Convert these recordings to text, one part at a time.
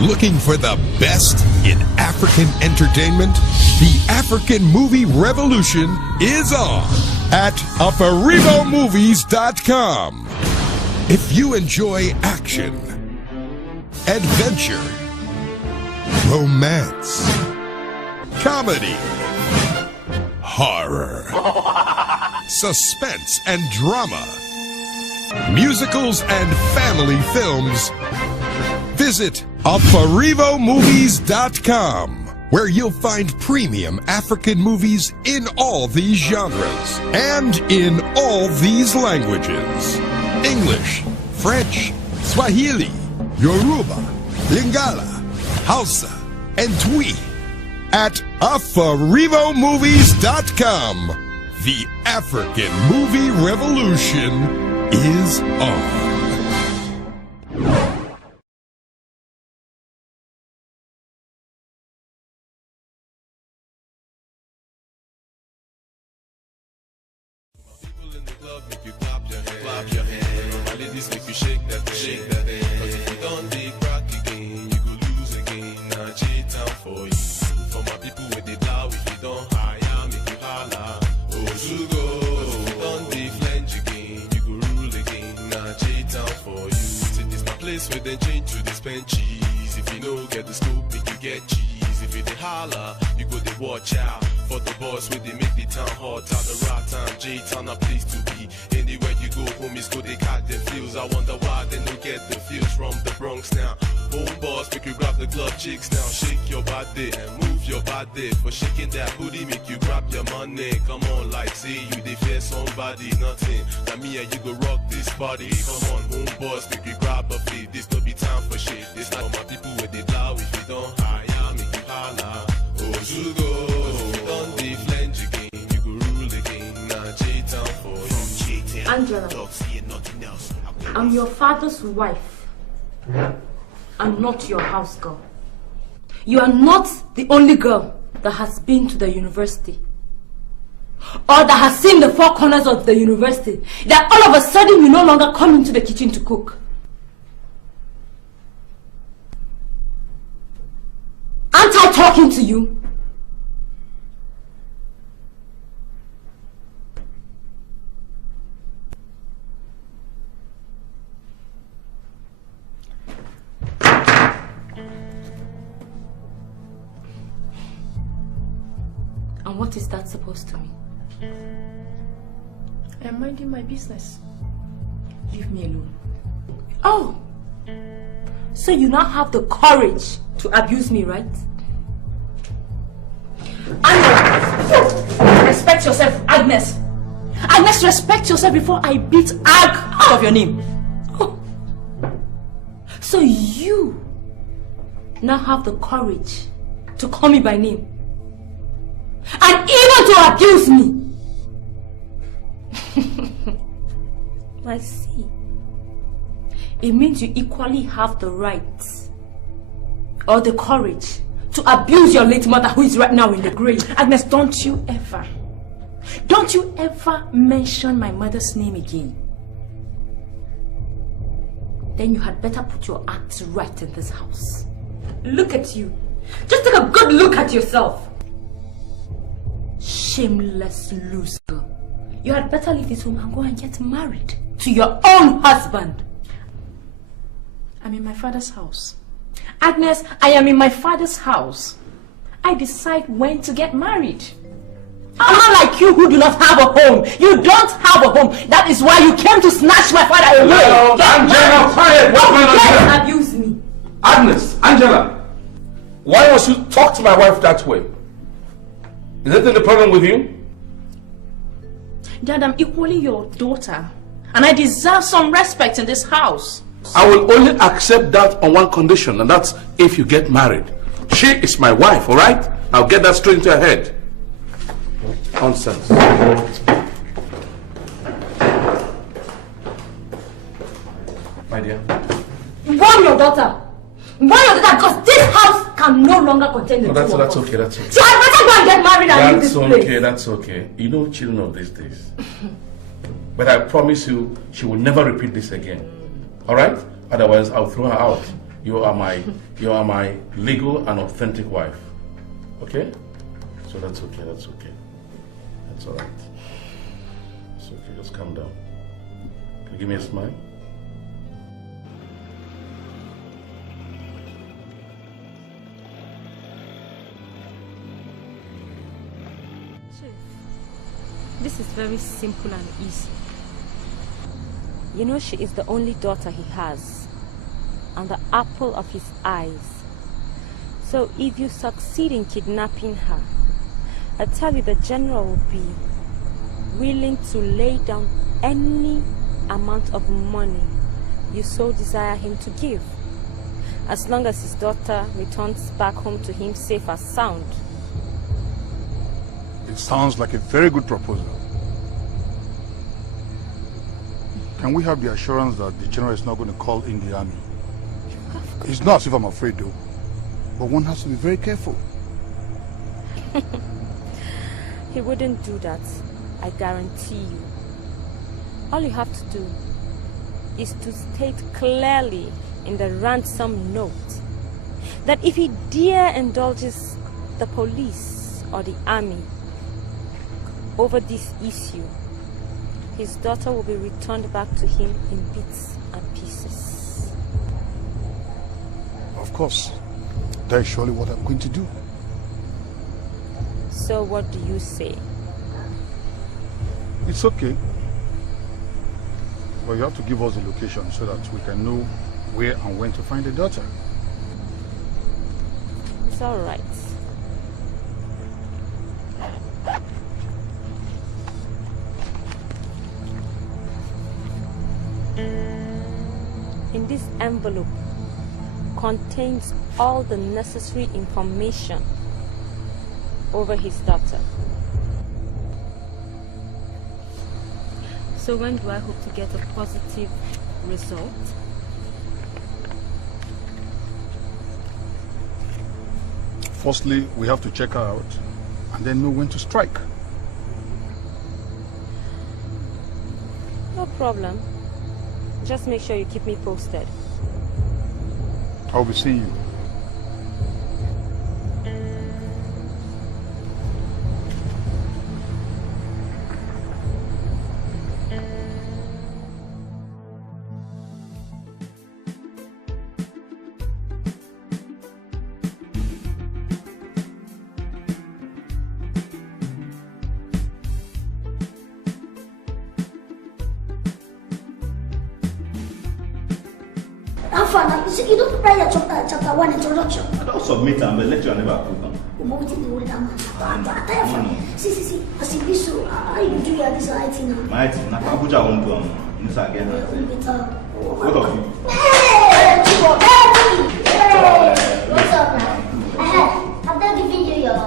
Looking for the best in African entertainment? The African Movie Revolution is on at pwapwa.com. If you enjoy action, adventure, romance, comedy, horror, suspense and drama, musicals and family films, visit pwapwa.com, where you'll find premium African movies in all these genres and in all these languages: English, French, Swahili, Yoruba, Lingala, Hausa, and Twi. At pwapwa.com, the African movie revolution is on. Make you clap your hand. My ladies make you shake that thing. Cause if you don't dig rock again, you go lose again. Now cheat out for you. For my people with the dough, if you don't hire, make you holla. Oh, Zugo. Cause if you don't dig flange again, you go rule again. Now cheat out for you. See, this my place where they change to the spend cheese. If you know get the scoop, make you get cheese. If you dey holla, you go dey watch out for the boss where they make the town hot. Out the right time, J-Town a place to be. Anywhere you go, homies go, they cut their feels. I wonder why they don't get the feels from the Bronx now. Home boss, make you grab the club chicks now. Shake your body and move your body. For shaking that booty, make you grab your money. Come on, like say you they fear somebody, nothing. Now me and you go rock this party. Come on, home boss, make you grab a feet. This no be time for shit. This not for my people with the blow. If you don't hire, make you holla. Oh, you go. Don't be flange again. You go rule again. Now J-Town for you. Angela, I'm your father's wife and not your house girl. You are not the only girl that has been to the university or that has seen the four corners of the university, that all of a sudden you no longer come into the kitchen to cook. Aren't I talking to you? And what is that supposed to mean? I'm minding my business. Leave me alone. Oh! So you now have the courage to abuse me, right? Agnes! Respect yourself, Agnes! Agnes, respect yourself before I beat Ag out of your name. Oh. So you now have the courage to call me by name and even to abuse me. I see. It means you equally have the right or the courage to abuse your late mother, who is right now in the grave. Agnes, don't you ever mention my mother's name again. Then you had better put your acts right in this house. Look at you. Just take a good look at yourself. Shameless loser. You had better leave this home and go and get married to your own husband. I'm in my father's house. Agnes, I am in my father's house. I decide when to get married. I'm not like you who do not have a home. You don't have a home. That is why you came to snatch my father away. No, Angela, quiet. What's going on here? Abuse me. Agnes, Angela, why must you talk to my wife that way? Is there any problem with you? Dad, I'm equally your daughter, and I deserve some respect in this house. I will only accept that on one condition, and that's if you get married. She is my wife, all right? I'll get that straight into her head. Nonsense. My dear. Warn your daughter. Warn your daughter, because this house can no longer contain the two of us. That's okay, that's okay. So I better go and get married and leave this place. That's okay. You know children of these days. But I promise you, she will never repeat this again. Alright? Otherwise, I'll throw her out. You are my legal and authentic wife. Okay? So that's okay, that's okay. That's alright. It's okay, just calm down. Can you give me a smile? This is very simple and easy. You know, she is the only daughter he has and the apple of his eyes. So if you succeed in kidnapping her, I tell you the general will be willing to lay down any amount of money you so desire him to give, as long as his daughter returns back home to him safe and sound. It sounds like a very good proposal. Can we have the assurance that the general is not going to call in the army? It's not as if I'm afraid though, but one has to be very careful. He wouldn't do that, I guarantee you. All you have to do is to state clearly in the ransom note that if he dare indulges the police or the army over this issue, his daughter will be returned back to him in bits and pieces. Of course. That is surely what I'm going to do. So what do you say? It's okay. But you have to give us the location so that we can know where and when to find the daughter. It's all right. In this envelope contains all the necessary information over his daughter. So when do I hope to get a positive result? Firstly, we have to check her out and then know when to strike. No problem. Just make sure you keep me posted. I'll be seeing you. You don't prepare your chapter 1 introduction. I don't submit them, but lecture never approve them. See, as you so, how you do your this IT now? My IT, now Abuja won't do them. This again. What of you? Hey, what's up now? I've not given you your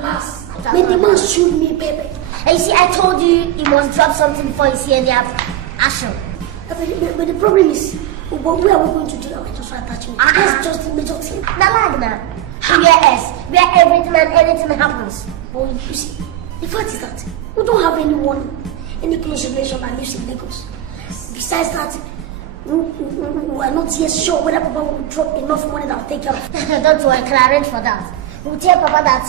last. But the man shoot me, baby. And you see, I told you must drop something before you see any action. But the problem is, what we are going to do our just attachment. That's just the major thing. Where else? Where everything and anything happens. But you see, the fact is that we don't have any close relation that lives in Lagos. Besides that, we are not yet sure whether Papa will drop enough money that will take care of. Don't worry, I can arrange for that. We'll tell Papa that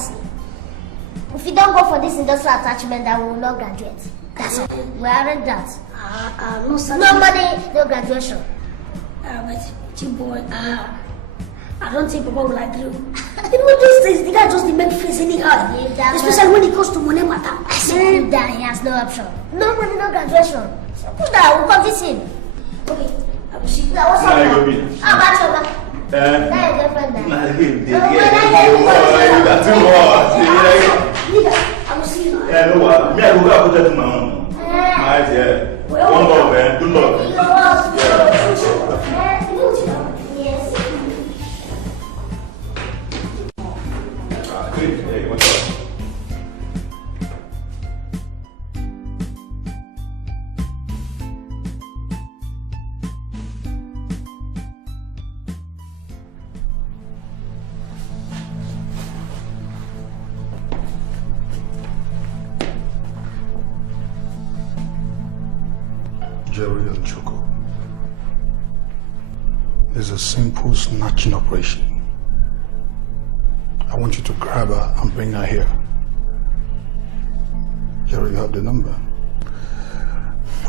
if you don't go for this industrial attachment, that we will not graduate. That's all. We arrange that. No, sir. No money, no graduation. But boy, I don't think Papa will agree. You know these days, the guy just make face anyhow. Especially when it comes to money matter. I say that he has no option. No money, no graduation. Put that, we'll convince him. Okay, I will see. Now what's up? How about you? That's your girlfriend there. You got too much. I will see you now. Yeah, no, me I go put that to my own. Right, yeah. One love, man. Good luck. Yes. Hey, what's up? Jerry and Choco. It's a simple snatching operation. I want you to grab her and bring her here. Here you have the number.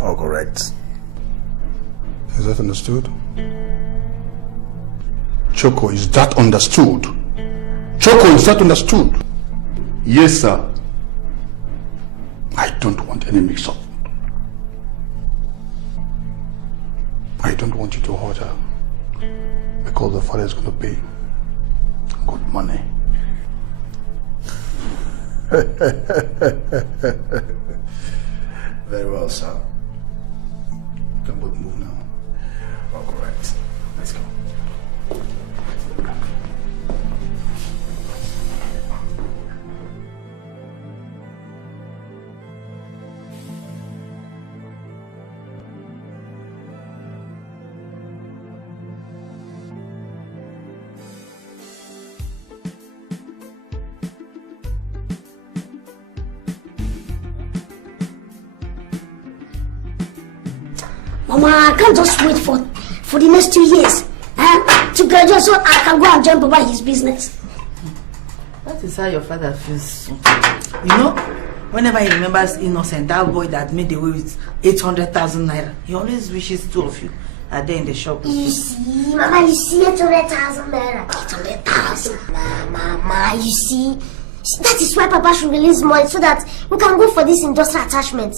All correct. Is that understood? Choco, is that understood? Choco, is that understood? Yes, sir. I don't want any mix-up. I don't want you to hurt her. Because the father is going to pay good money. Very well, sir. You can both move now. All correct. Let's go. Mama, I can't just wait for the next 2 years to graduate so I can go and join Papa in his business. That is how your father feels. You know, whenever he remembers Innocent, that boy that made away with 800,000 naira, he always wishes two of you are there in the shop. You see, Mama, you see 800,000 naira. 800,000, Mama, you see. That is why Papa should release money so that we can go for this industrial attachment.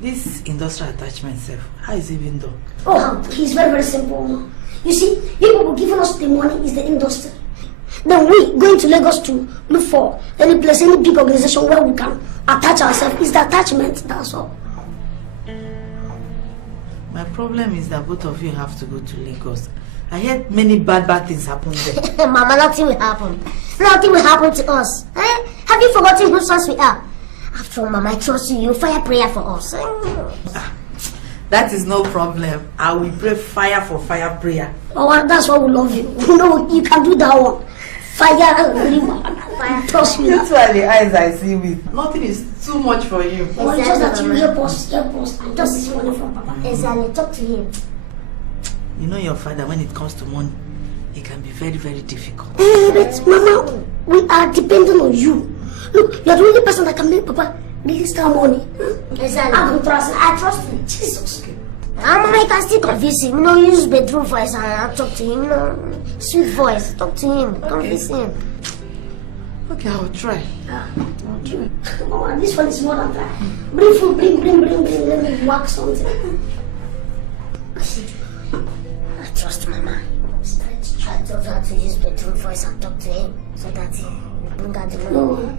This industrial attachment, self, how is it being done? Oh, it's very, very simple. You see, people giving us the money is the industry. Then we going to Lagos to look for any place, any big organization where we can attach ourselves. It's the attachment, that's all. My problem is that both of you have to go to Lagos. I heard many bad things happen there. Mama, nothing will happen. Nothing will happen to us. Eh? Have you forgotten whose sons we are? After all, Mama, I trust you. You fire prayer for us. That is no problem. I will pray fire for fire prayer. Oh, well, that's why we love you. You know, you can do that one. Fire, fire. Trust me. That's why the eyes I see with. Nothing is too much for you. Well, it's just that you help us. And just this money from Papa. Exactly. Talk to him. You know your father, when it comes to money, he can be very, very difficult. But Mama, we are dependent on you. Look, you're the only person that can make Papa release that money. Exactly. I trust you. Jesus. Mama, I can still convince him. You know, use bedroom voice and I'll talk to him. You know, sweet voice. Talk to him. Convince him. Okay, I'll try. I'll try. Mama, this one is more than that. Bring food, bring. Let me work something. I trust Mama. Try to tell her to use bedroom voice and talk to him so that he will bring out the money. No.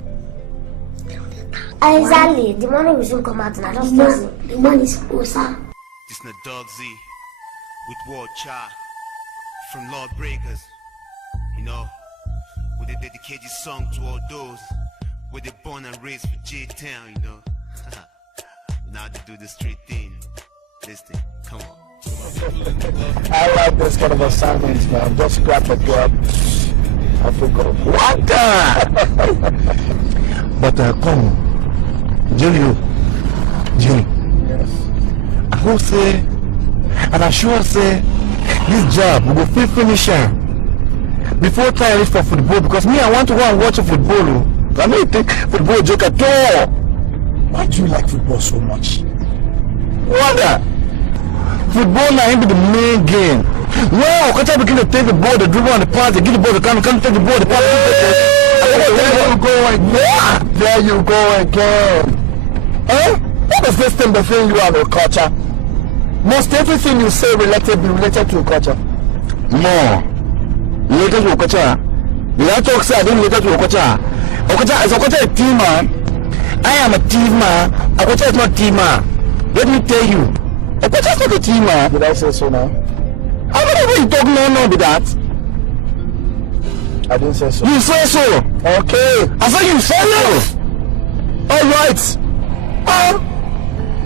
Exactly. The money will soon come out and I just trust him. The money is closer. This is Dog Z with World Child from Lord Breakers. You know, we they dedicate this song to all those where they born and raised for J-Town, you know. Now they do the street thing. Listen, come on. I like this kind of assignments, man. Just grab a job. I forgot. What the? But come, Jimmy. Yes. I hope say, and I sure say, this job we go finish before time reach for football, because me I want to go and watch a football. I don't think football joke at all. Why do you like football so much? Wonder. Football now be the main game. No, Okacha begin to take the ball, the dribble on the pass, they give the ball, they can't take the ball, the pass. There you go again. Eh? What is this thing between you and Okacha? Must everything you say be related to Okacha? No. Related to Okacha? The other talk say I don't related to Okacha. Okacha is a team man. I am a team man. Okacha is not a team man. Let me tell you. Okacha is not a team man. Did I say so now? How many people you talk no with that? I didn't say so. You say so. Okay. I said you say so. Alright.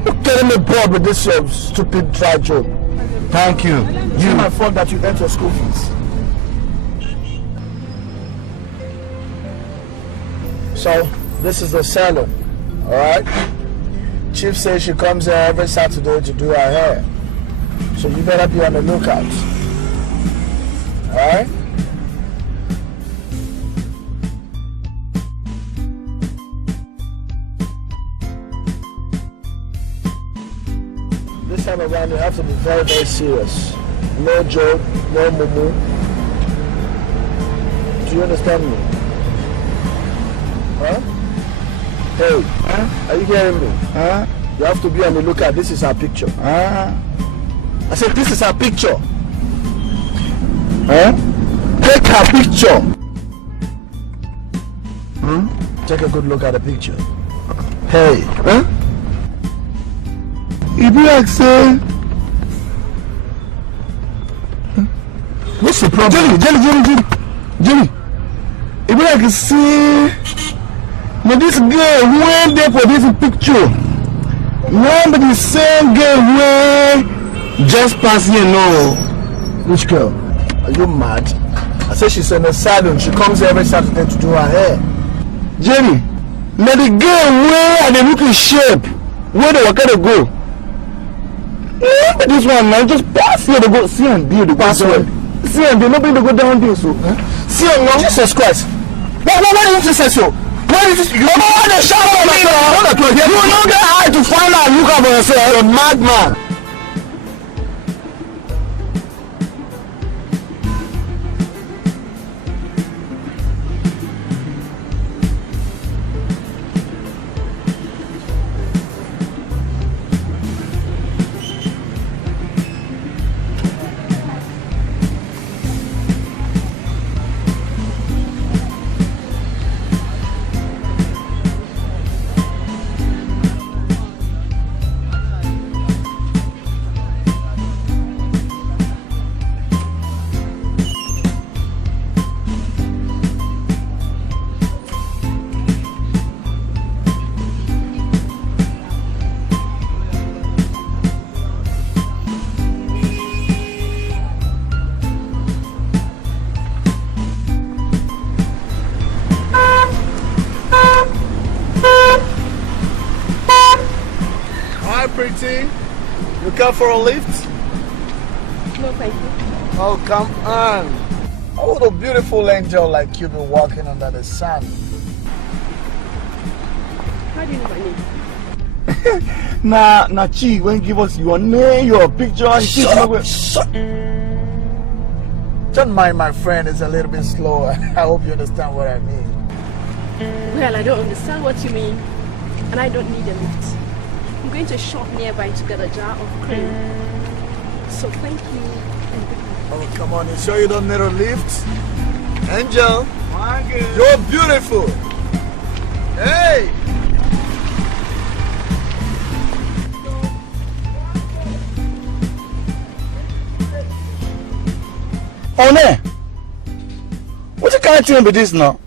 You're getting me bored with this stupid dry joke. Thank you. It's my fault that you earned your school fees. So, this is the salon. Alright? Chief says she comes here every Saturday to do her hair. So you better be on the lookout. Alright? This time around, you have to be very, very serious. No joke, no mumu. Do you understand me? Huh? Hey, are you hearing me? You have to be on the lookout. This is our picture. I said, this is our picture. Take our picture. Take a good look at the picture. Hey, it be like say, what's the problem? Jenny. It be like say, but this girl who went there for this picture, one but the same girl who just passed here, no. Which girl? Are you mad? I said she's in a salon. She comes every Saturday to do her hair. Jenny, now the girl where are they looking shape? Where they were gonna go? Yeah, but this one man just pass here to go see and do the password. See and do nobody to go down there so. See and now Jesus Christ. What did you say so? What is this? You don't want to shout at me now. You don't get hard to find out look up for yourself. You're a madman. Pretty, you come for a lift? No, thank you. Oh, come on. How would a beautiful angel like you be walking under the sun? How do you know my name? Nah, Chi, when give us your name, your picture, shut up. Don't mind my friend, it's a little bit slower. I hope you understand what I mean. Well, I don't understand what you mean, and I don't need a lift. I'm going to a shop nearby to get a jar of cream. So thank you and goodbye. Oh, come on, you sure you don't need a lift? Angel, you're beautiful. Hey! Oh, no. What you can't tell me this now?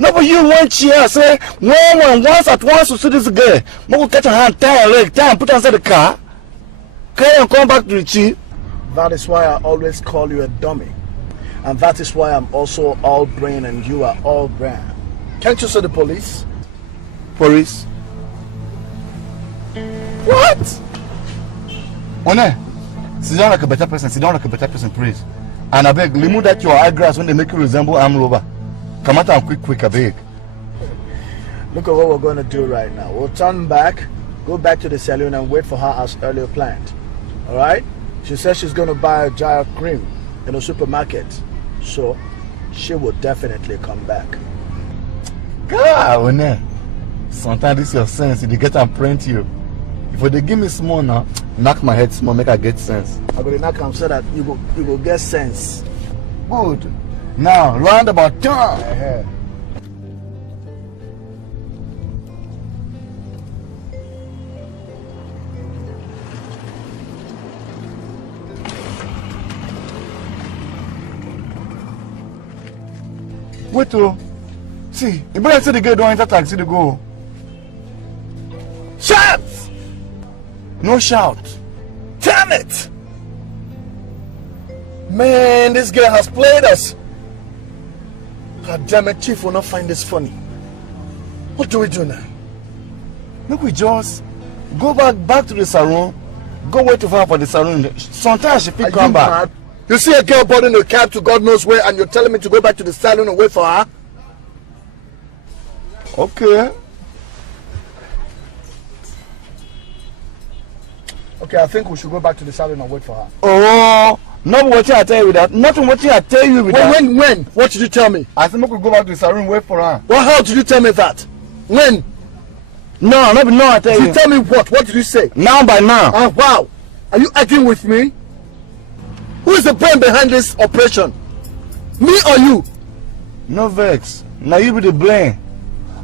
No, but you want here, say, once at once to see this girl. But we catch her hand, tie her leg, tie and put her inside the car. Carry and come back to the chief. That is why I always call you a dummy. And that is why I'm also all brain and you are all brain. Can't you see the police? Police? What? One, sit down like a better person, please. And I beg, remove that your eyeglass when they make you resemble arm robber. Come out and quick, I beg. Look at what we're going to do right now. We'll turn back, go back to the saloon and wait for her as earlier planned. Alright? She says she's going to buy a jar of cream in a supermarket. So, she will definitely come back. God, sometimes this is your sense. If they get and print you. If they give me small now, knock my head small, make I get sense. I'm going to knock them so that you go get sense. Good. Now, round about turn. Wait, see, you better say the girl don't enter taxi to go. Shout! No shout. Damn it! Man, this girl has played us. God damn it, Chief will not find this funny. What do we do now? Look, we just go back to the salon, Go wait for her for the saloon. Sometimes she will come back. Mad? You see a girl boarding a cab to God knows where and you're telling me to go back to the saloon and wait for her? Okay. Okay, I think we should go back to the salon and wait for her. Oh, not what I tell you that. Nothing what I tell you with that. When? What did you tell me? I think we could go back to the salon and wait for her. Well, how did you tell me that? When? No, I tell you. You tell me what? What did you say? Now by now. Wow. Are you arguing with me? Who is the brain behind this operation? Me or you? No vex. Now you be the blame.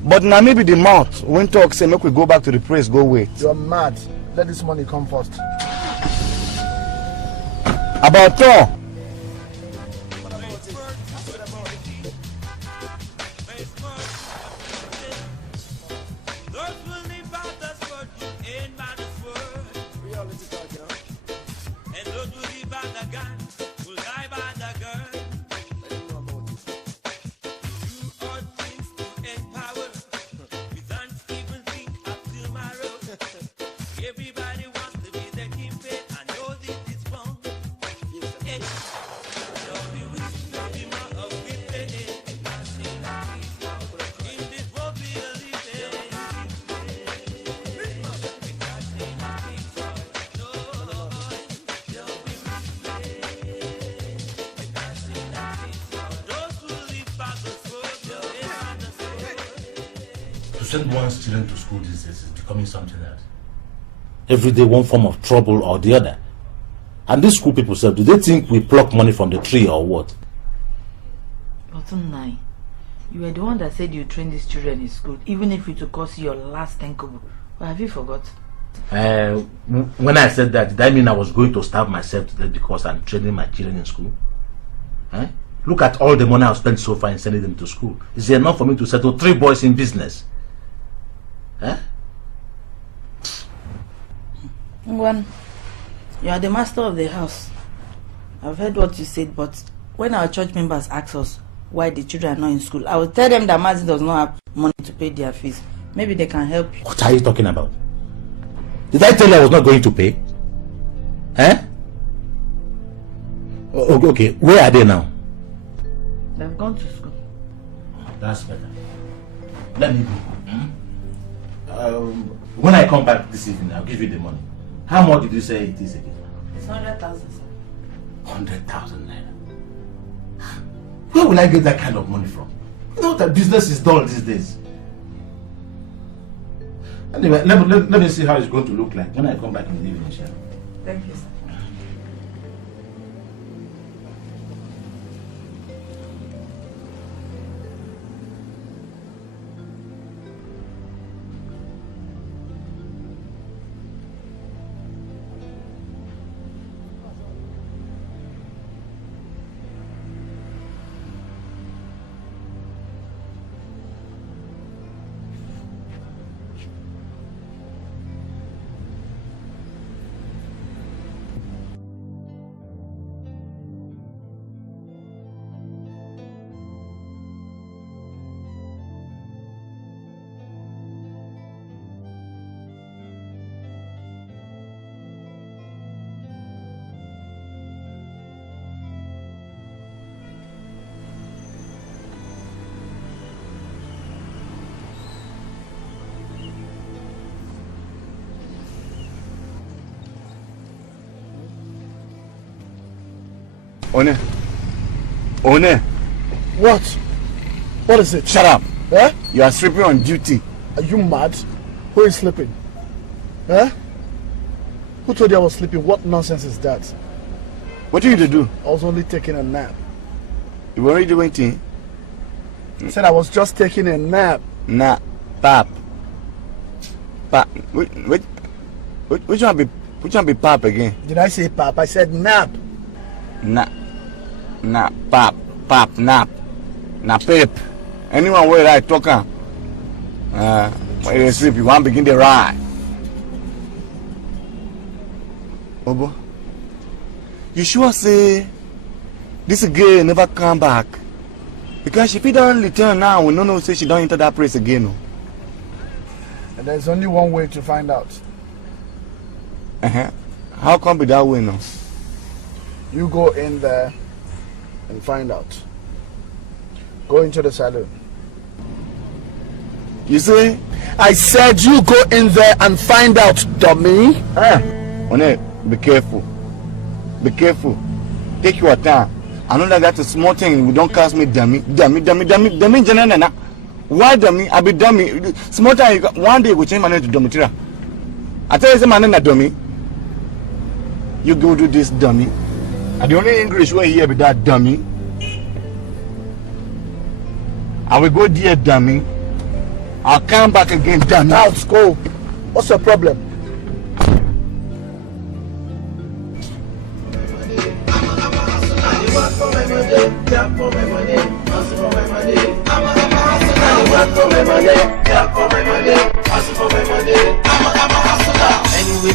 But now maybe the mouth. When talk say make we go back to the place, go wait. You're mad. Let this money come first. About all. To send one's children to school these days is becoming something else. Every day one form of trouble or the other. And these school people say, do they think we pluck money from the tree or what? Nai, you were the one that said you train these children in school, even if it will cost you your last 10 kobo. Or have you forgot? When I said that, did I mean I was going to starve myself to death because I'm training my children in school? Look at all the money I've spent so far in sending them to school. Is it enough for me to settle 3 boys in business? Ngwan, you are the master of the house. I've heard what you said, but when our church members ask us why the children are not in school, I will tell them that Mazi does not have money to pay their fees. Maybe they can help you. What are you talking about? Did I tell you I was not going to pay? Okay, where are they now? They've gone to school. That's better. Let me go. When I come back this evening, I'll give you the money. How much did you say it is again? It's 100,000, sir. 100,000 naira. Where will I get that kind of money from? You know that business is dull these days. Anyway, let me see how it's going to look like when I come back in the evening, shall I? Thank you, sir. One. What? What is it? Shut up. You are sleeping on duty. Are you mad? Who is sleeping? Who told you I was sleeping? What nonsense is that? What are you to do? I was only taking a nap. You were already waiting? I said I was just taking a nap. Nah, pap. Which one be pap again? Did I say pap? I said nap. Nah, pap, nap. Nah, pep. Anyone where I talk when you sleep, you want to begin the ride. Obo, you sure say this girl never come back? Because if he don't return now, we don't know say she don't enter that place again. No? And there's only one way to find out. How come be that way now? You go in there and find out. Go into the salon. You see? I said you go in there and find out, dummy. One, be careful. Be careful. Take your time. I know that that's a small thing. Don't cast me dummy. Dummy. Why dummy? I be dummy. Small time. One day we change my name to dummy. I tell you, my name is dummy. You go do this, dummy. And the only English way here be that dummy. I will go there, dummy. I'll come back again, dummy. Out, go. What's your problem?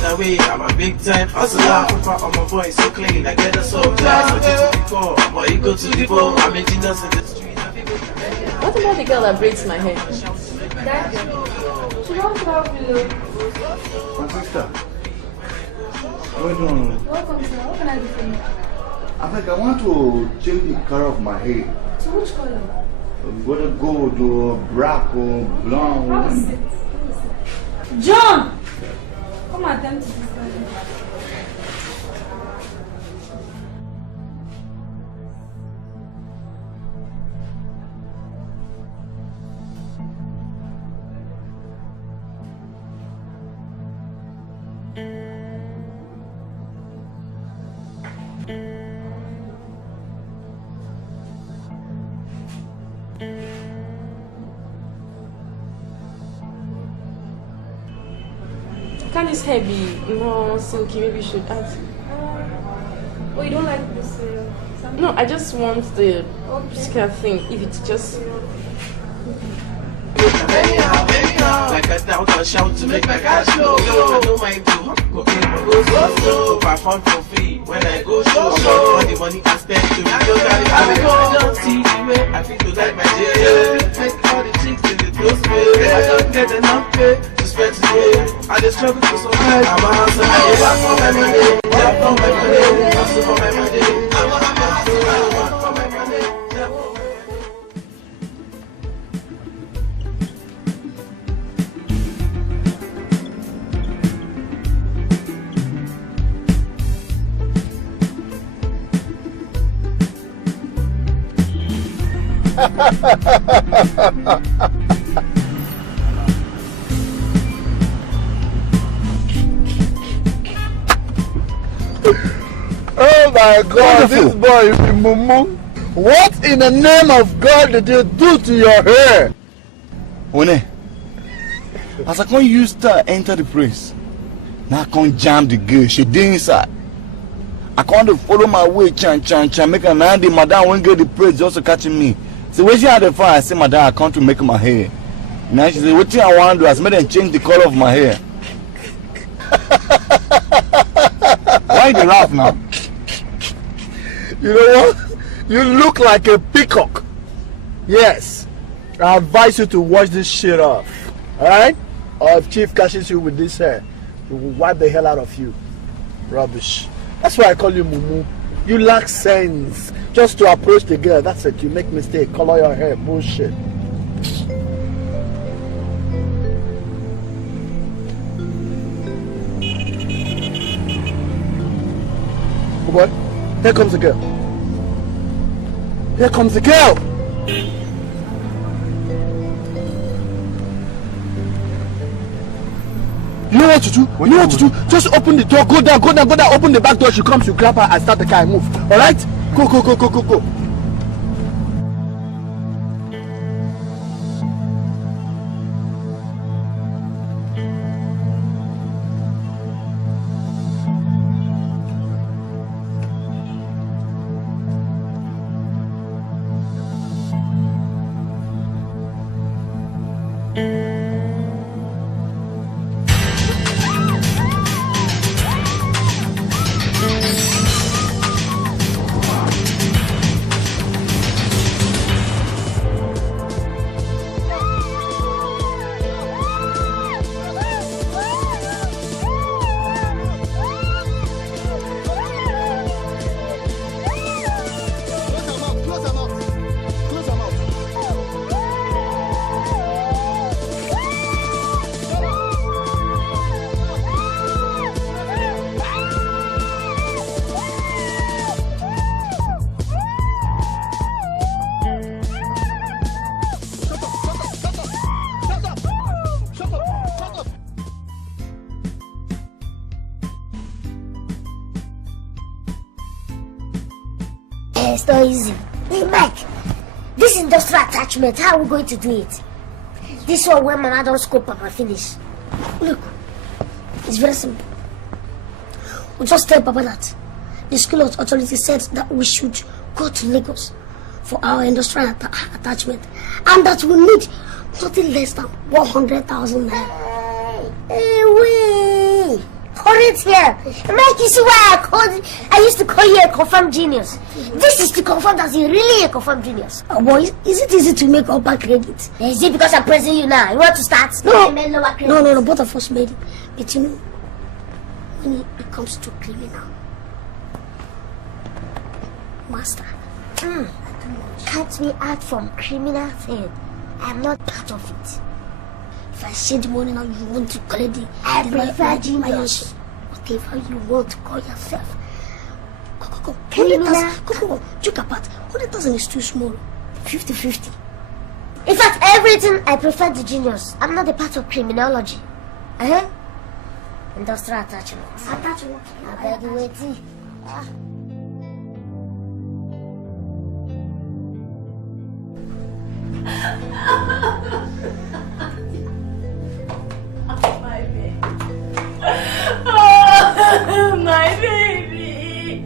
Anyway, I'm a big time hustler. Put on my voice so clean, I get a soul class. What you to the core, but you go to the bone. I'm a genius in the street. What about the girl that braids my hair? That she don't have below. My sister. What do you want? Welcome, sir. What can I do for you? I think I want to change the color of my hair. So which color? Whether gold or black or blonde. John! Come and attend to this guy. Can this hair be more silky? Maybe you should add. Oh, you don't like this? No, I just want the skirt thing. If it's just. Like a doubt or shout to make my cash flow. I don't mind to go slow. Perform for free when I go show. All the money I spend to me, I don't see the way I feel to like my day. Make all the chicks in the close way. I don't get enough pay to spend today. I just struggle for some money. I'm a hustler. I work for my money. Work for my money. Hustle for my money. I'm a hustler. I work for my money. Oh my God, this boy is mumu. What in the name of God did you do to your hair? One, as I can't use to enter the place, now I can't jam the girl. She did inside. I can't follow my way, chan, make an Andy, madam won't get the praise just to catching me. So when she had the fire, I said, madam, I can't to make my hair. Now she said, what thing I want to do is make them change the color of my hair. Why you laugh now? You know what? You look like a peacock. Yes. I advise you to wash this shit off. Alright? Or if Chief catches you with this hair, he will wipe the hell out of you. Rubbish. That's why I call you mumu. You lack sense. Just to approach the girl, that's it. You make mistake. Color your hair. Bullshit. Oh boy, here comes the girl. Here comes the girl. You know what to do? You know what to do? Just open the door, go down, open the back door. She comes, you grab her and start the car and move. Alright? Go. not easy. Hey, Mike, this industrial attachment, how are we going to do it? This one when Mama don't scope Papa finish. Look, it's very simple. We just tell Papa that the school authority said that we should go to Lagos for our industrial attachment, and that we need nothing less than 100,000 naira. Hey, wait! Hold it here. Make you see why I used to call you a confirmed genius. This is to confirm that you're really a confirmed genius. Oh boy, is it easy to make upper credit? Is it because I'm praising you now? You want to start? No, No, both of us made it. But you know, when it comes to criminal, master, cut me out from criminal thing. I'm not part of it. if I send money now, you want to call it I prefer genius. Whatever you want to call yourself. Go. Criminal. 100,000. Go. Joke apart. 100,000 is too small. 50-50. In fact, everything I prefer the genius. I'm not a part of criminology. Industrial attachment. Attachment. I beg you, wait. My baby. Oh, my baby.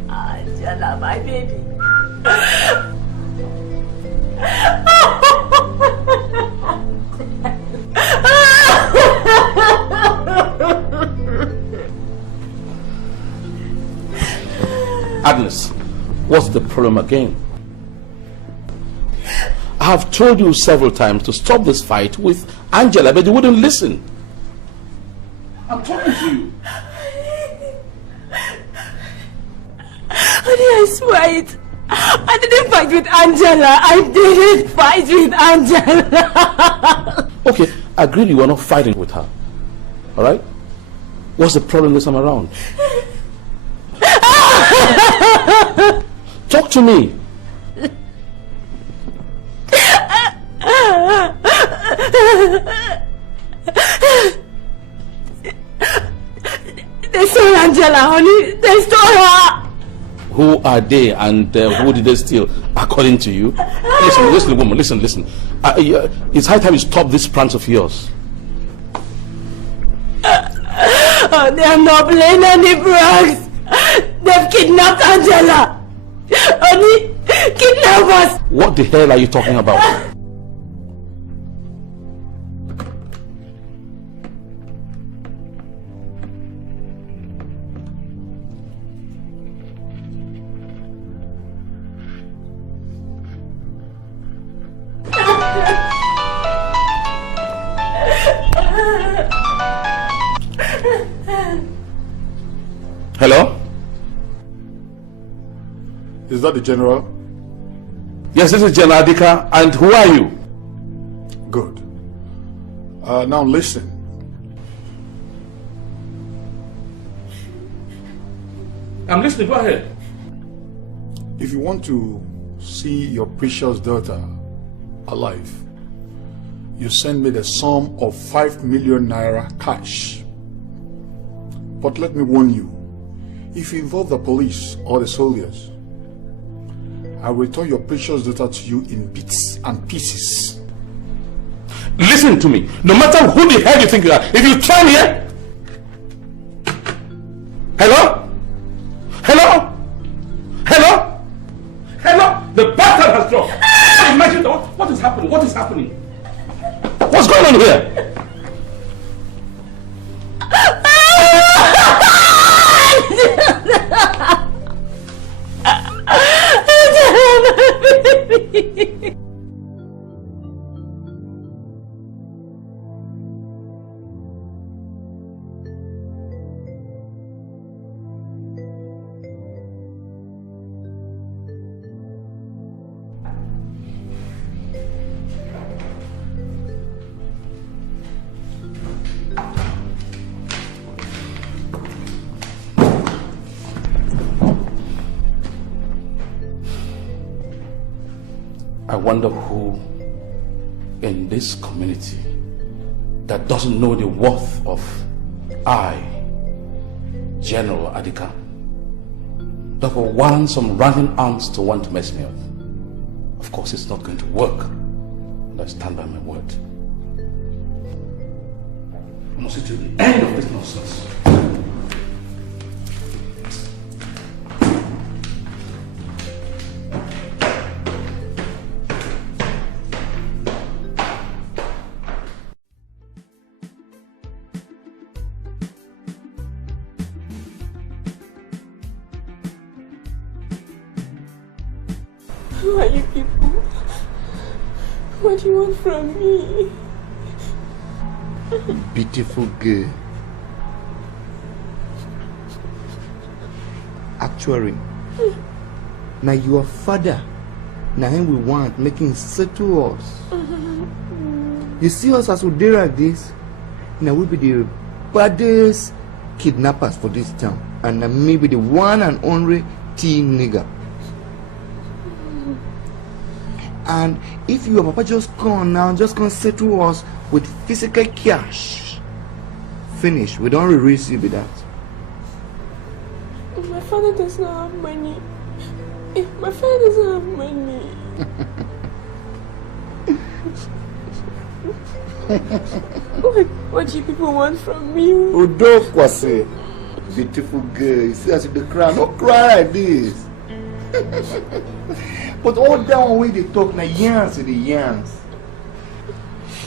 Angela, my baby. Agnes, what's the problem again? I have told you several times to stop this fight with Angela, but you wouldn't listen. I'm talking to you. Honey, I swear it. I didn't fight with Angela. I didn't fight with Angela. Okay, I agree you were not fighting with her. Alright? What's the problem this time around? Talk to me. They stole Angela, honey. They stole her. Who are they and who did they steal, according to you? Listen, woman, listen. It's high time you stop this pranks of yours. Oh, they are not playing any pranks. They've kidnapped Angela. Honey, kidnap us. What the hell are you talking about? Hello? Is that the general? Yes, this is General Adika. And who are you? Good. Now listen. I'm listening. Go ahead. If you want to see your precious daughter alive, you send me the sum of 5 million naira cash. But let me warn you, if you involve the police or the soldiers, I will return your precious daughter to you in bits and pieces. Listen to me. No matter who the hell you think you are, if you try me, Hello? Hello? Hello? Hello? The bastard has dropped. Imagine what is happening? What is happening? What's going on here? I wonder who in this community that doesn't know the worth of I, General Adika, that will warrant some ranting aunts to want to mess me up. Of course, it's not going to work. And I stand by my word. I must see to the end of this nonsense. Who are you people? What do you want from me? Beautiful girl. Actually, now your father, now him we want making settle us. You see us as we do like this, now we be the baddest kidnappers for this town, and maybe the one and only teen nigger. And if your papa just come now, just gonna settle us with physical cash, finish. We don't release you with that. My father does not have money. My father doesn't have money. What do you people want from me? Odo Kwase, beautiful girl. You see as you cry, don't cry like this. But all that one way they talk na yarns to the yarns.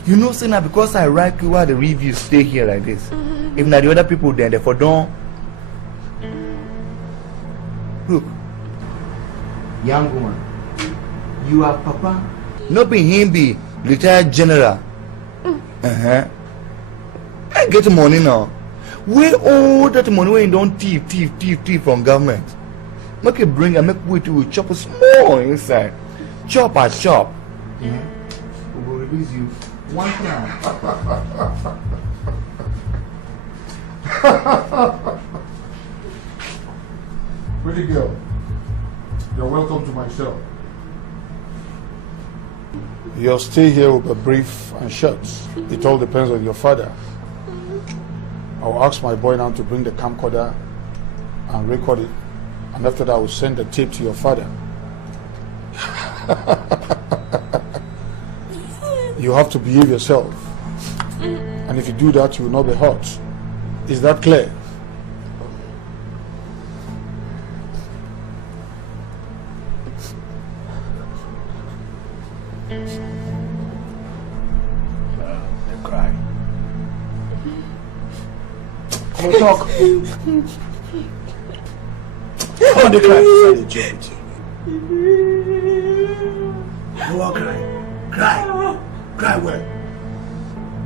You know, say now because I write you why the reviews stay here like this. If not the other people then they for don't. Look, young woman, you are papa. Not be him be retired general. I get money now. Where all that money when you don't thief from government? Make it bring and make way to chop a small inside. Chop a chop. Yeah. We will release you one time. Pretty girl, you're welcome to my cell. Your stay here will be brief and short. It all depends on your father. I'll ask my boy now to bring the camcorder and record it. And after that, I will send the tape to your father. You have to behave yourself. And if you do that, you will not be hurt. Is that clear? They cry. Come on, talk. Come on, they cry. Sorry, joke. No one cry. Cry. Cry well.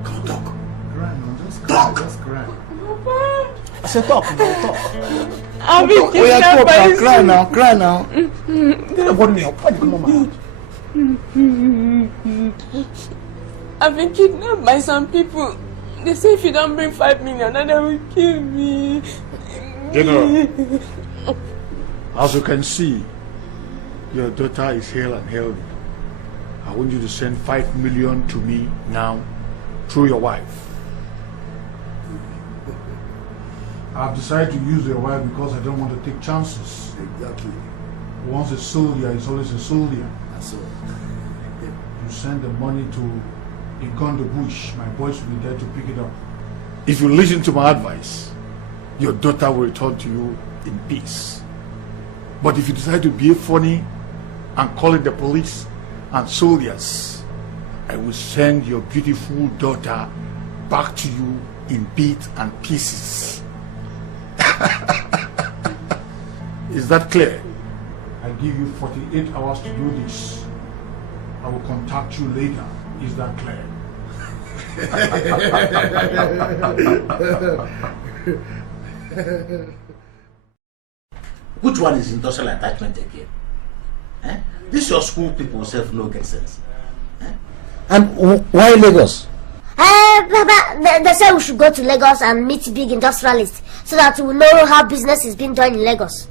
Come on, talk. Cry, no, just cry. Talk. Just cry. I said talk, no, talk. I've been Oh, yeah, talk now. Cry now. Cry now. I've been kidnapped by some people. They say if you don't bring 5 million, then they will kill me. General, as you can see, your daughter is hale and healthy. I want you to send 5 million to me now through your wife. I've decided to use your wife because I don't want to take chances. Exactly. Once a soldier is always a soldier. That's all. You send the money to Igon the Bush. My boys will be there to pick it up. If you listen to my advice, your daughter will return to you in peace. But if you decide to be funny and call it the police and soldiers, I will send your beautiful daughter back to you in bits and pieces. Is that clear? I give you 48 hours to do this. I will contact you later. Is that clear? Which one is industrial attachment again? This your school people self no get sense. And why Lagos? Papa, they said we should go to Lagos and meet big industrialists so that we know how business is being done in Lagos.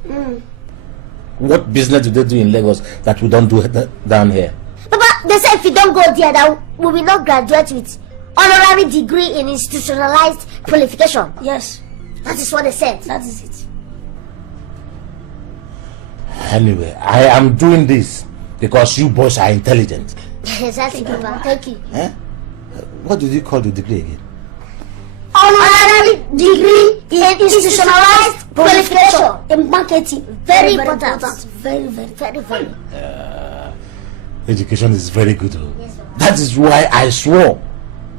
What business do they do in Lagos that we don't do down here? Papa, they say if you don't go there, that we will not graduate with honorary degree in institutionalized qualification. Yes, that is what they said. That is it. Anyway, I am doing this because you boys are intelligent. Exactly, Papa. Thank you. Eh? What did you call the degree again? Honorary degree in institutionalized qualification in marketing. Very important. Very. Education is very good. Yes, that is why I swore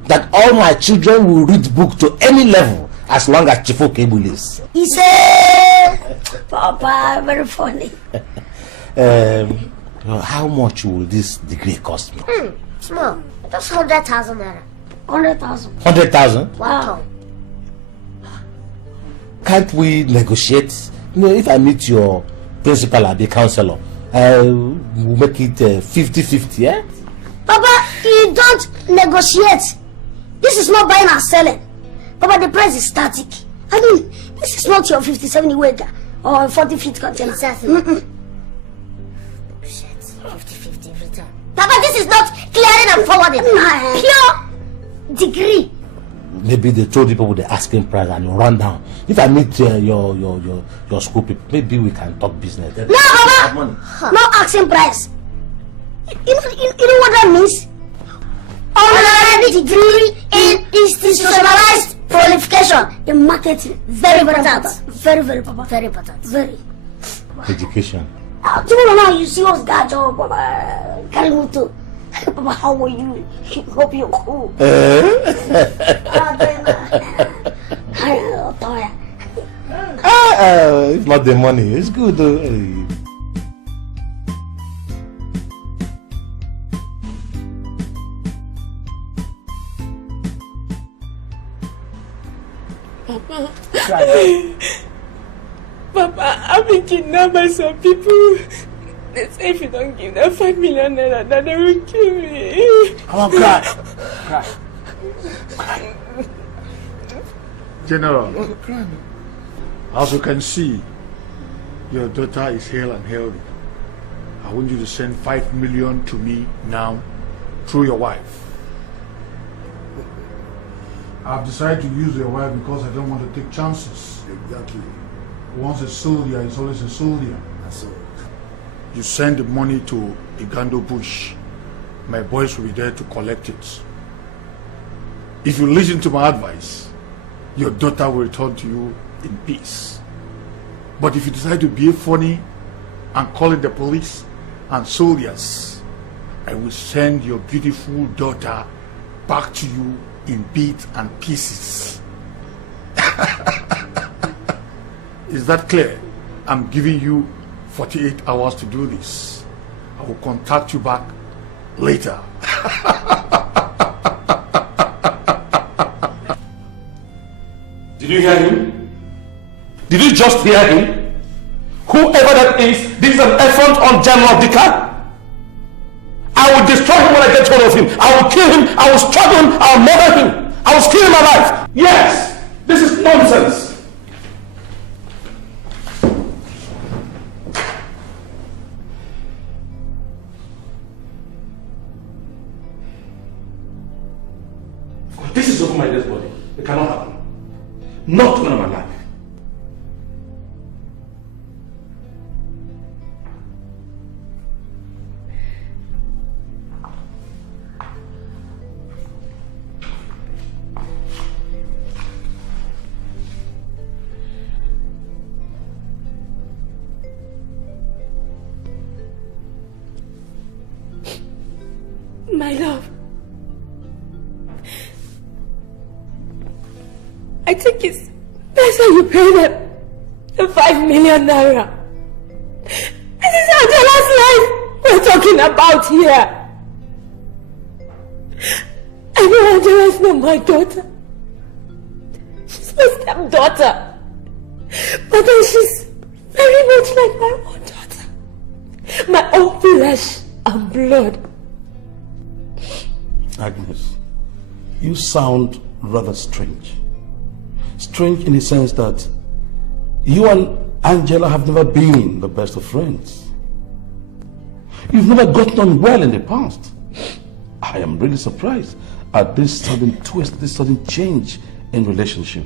that all my children will read book to any level as long as Chifo Kebu lives. He said, Papa, very funny. How much will this degree cost me? Small. Just 100,000 naira. 100,000. 100,000? Wow. Can't we negotiate? You know, if I meet your principal and the counselor, we'll make it 50-50, eh? Papa, you don't negotiate. This is not buying and selling. Papa, the price is static. I mean, this is not your 50-70 weight or 40-feet container. Exactly. 50-50 every time. Papa, this is not clearing and forwarding. Pure degree. Maybe they told people with the asking price and you run down. If I meet your school people, maybe we can talk business. No, Papa! No asking price. You know what that means? Honorary degree in institutionalized qualification in marketing. Very important. Very, Papa. Very important. Very. Education. Tomorrow you see us guys, Papa. Carry me too. Papa, how are you? Hope you're cool. If not the money, it's good though. Papa, I've been kidnapped by some people. They say if you don't give them 5 million naira, that they will kill me. Come on, cry. General, as you can see, your daughter is hale and healthy. I want you to send 5 million to me now through your wife. I've decided to use your wife because I don't want to take chances. Exactly. Once a soldier is always a soldier. That's all. You send the money to Igando Bush. My boys will be there to collect it. If you listen to my advice, your daughter will return to you in peace. But if you decide to be funny and call in the police and soldiers, I will send your beautiful daughter back to you in bits and pieces. Is that clear? I'm giving you 48 hours to do this. I will contact you back later. Did you hear him? Did you just hear him? Whoever that is, this is an affront on General Dika. I will destroy him when I get hold of him. I will kill him, I will strangle him, I will murder him. I will skin him alive. Yes, this is nonsense. This is over my dead body. It cannot happen. Not when I'm alive. My love, I think it's better you pay them the 5 million naira. This is Angela's life we're talking about here. I know Angela's not my daughter. She's my stepdaughter. But then she's very much like my own daughter. My own flesh and blood. Agnes, you sound rather strange. Strange in the sense that you and Angela have never been the best of friends. You've never gotten on well in the past. I am really surprised at this sudden twist, this sudden change in relationship.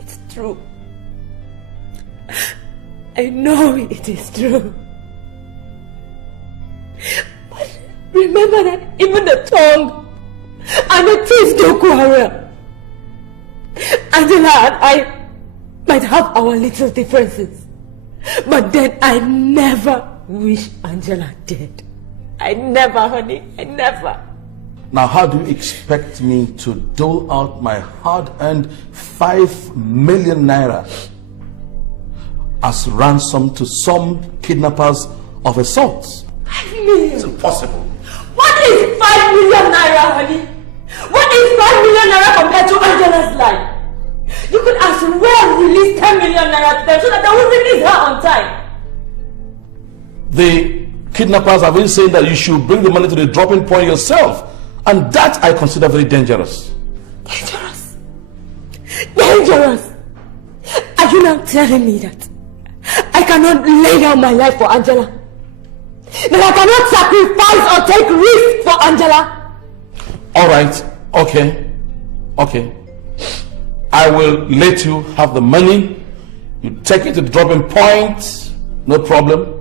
It's true. I know it is true. But remember that even the tongue and the teeth don't quarrel. Angela and I might have our little differences, but then I never wish Angela dead. I never, honey, I never. Now, how do you expect me to dole out my hard-earned 5 million naira as ransom to some kidnappers of assaults? 5 million? It's impossible. What is 5 million naira, honey? What is 5 million naira compared to Angela's life? You could as well release 10 million naira to them so that they will release her on time. The kidnappers are really saying that you should bring the money to the dropping point yourself. And that I consider very dangerous. Dangerous? Dangerous? Are you now telling me that I cannot lay down my life for Angela? That I cannot sacrifice or take risk for Angela? Alright, okay. I will let you have the money. You take it to the dropping point, no problem.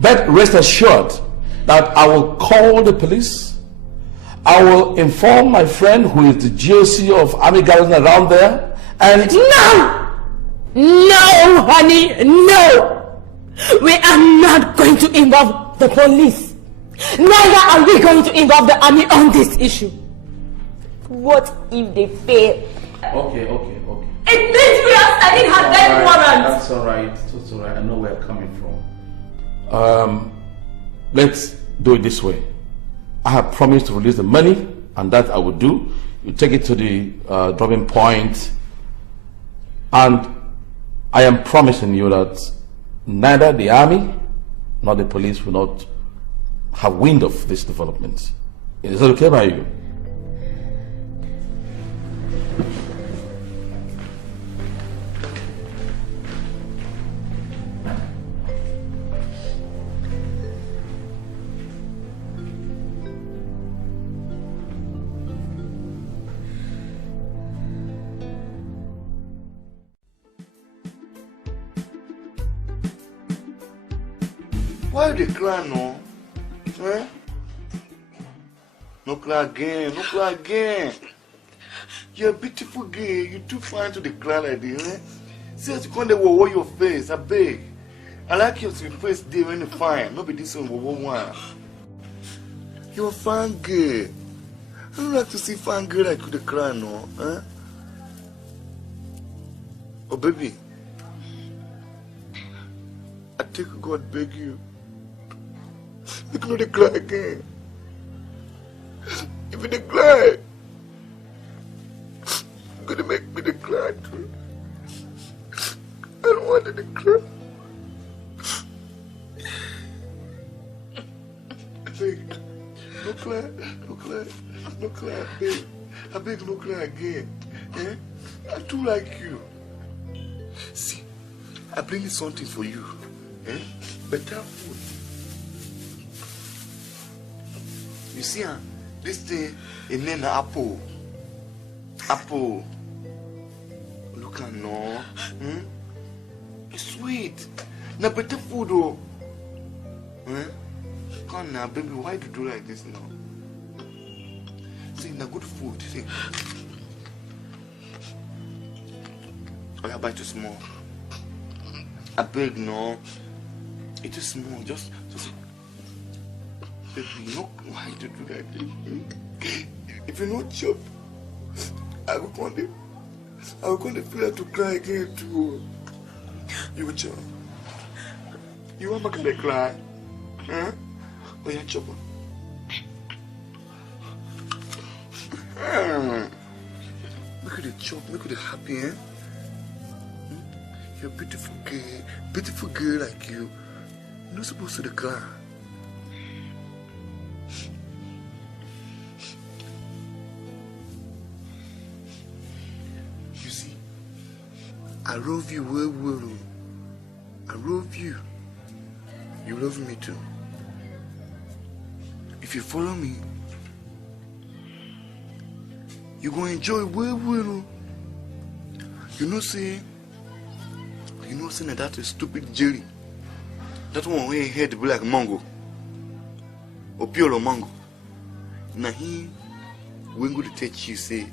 But rest assured that I will call the police. I will inform my friend who is the GOC of Army garrison around there, and... No, honey, no! We are not going to involve the police. Neither are we going to involve the army on this issue. What if they fail? Okay. It means we are sending her death warrant. That's alright. I know where you're coming from. Let's do it this way. I have promised to release the money, and that I will do. You take it to the dropping point, and I am promising you that neither the army nor the police will not have wind of this development. Is that okay by you? Why you dey cry no? Eh? No cry again. You're a beautiful girl. You too fine to cry like this, eh? See as you come dey wowo your face, I beg. I like your face dey when you fine. No be this one wowo one. You're a fine girl. I don't like to see fine girl like you dey cry no, eh? Oh baby. I take God beg you. You cannot cry again. If you cry, you're gonna make me cry too. I don't want to cry. Beg, no cry, beg. I beg no cry again. Eh? I do like you. See, I bring you something for you. Eh? Better food. You see, this thing is named apple. Apple. Look at no. It's sweet. Now better food though. Eh? Come now, baby. Why do you do like this now? See, now good food. See. Oh, yeah, bite too small. I beg no. It is small. Just. Baby, no, why do you do like this? If you not chop, I will come to feel like to cry again too. You will chop. You want me to cry? Huh? Oh, yeah, chop. Look at the chop, look at the happy, eh? You're a beautiful girl like you. You're not supposed to cry. You see, I love you well. I love you. you love me too. If you follow me, you gonna enjoy well. You know say that is stupid Jerry. That one way head be like mango. Or pure mango. Now he when go to teach you say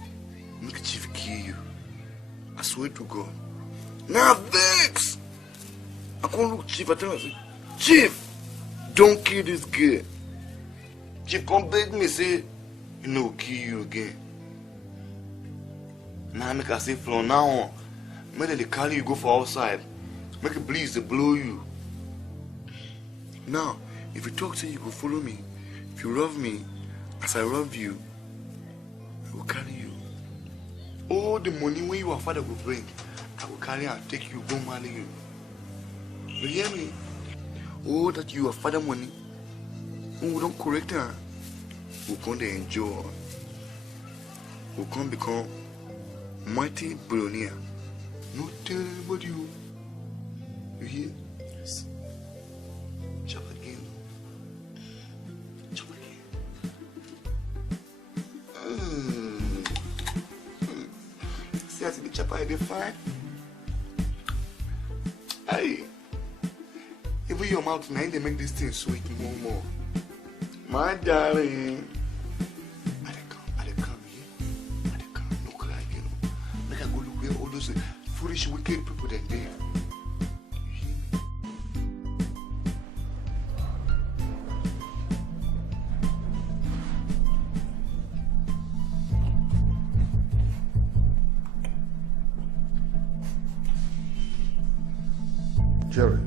make Chief kill you. I swear to God. Now vex. I can't look Chief, I tell him, Chief, don't kill this girl. Chief come beg me say, kill you again. Now make I say from now on, make they carry you go for outside. Make it bleed to blow you. Now, if you talk to you go follow me. If you love me, as I love you, I will carry you. All the money when your father will bring, I will carry and take you, go marry you. You hear me? All that your father money, when we don't correct her, we'll come to enjoy. We'll come become mighty billionaire. No tell anybody you. You hear? Yes. Chop again. Chop again. See, I see the chopper, they fine. Hey. Even your mouth now, they make this thing sweet more. My darling. I come here. No cry, Make I go look where all those foolish, wicked people that there. Jerry.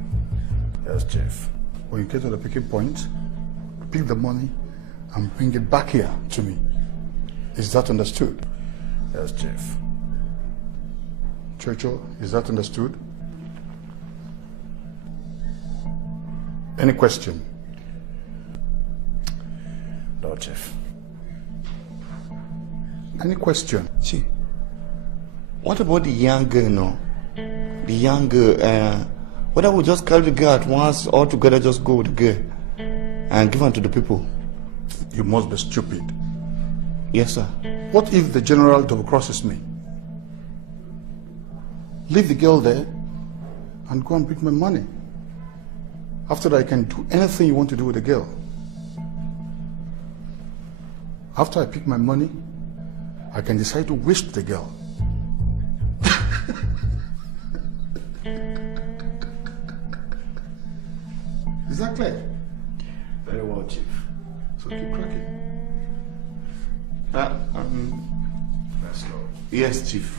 Yes, Chief. When you get to the picking point, pick the money and bring it back here to me. Is that understood? Yes, Chief. Churchill, is that understood? Any question? No, Chief. Any question? See, what about the young girl now? The young girl, whether we just carry the girl at once or together just go with the girl and give her to the people? You must be stupid. Yes, sir. What if the general double crosses me? Leave the girl there and go and pick my money. After that, I can do anything you want to do with the girl. After I pick my money, I can decide to waste the girl. Is that clear? Very well, Chief. So keep cracking. Let's go. Yes, Chief.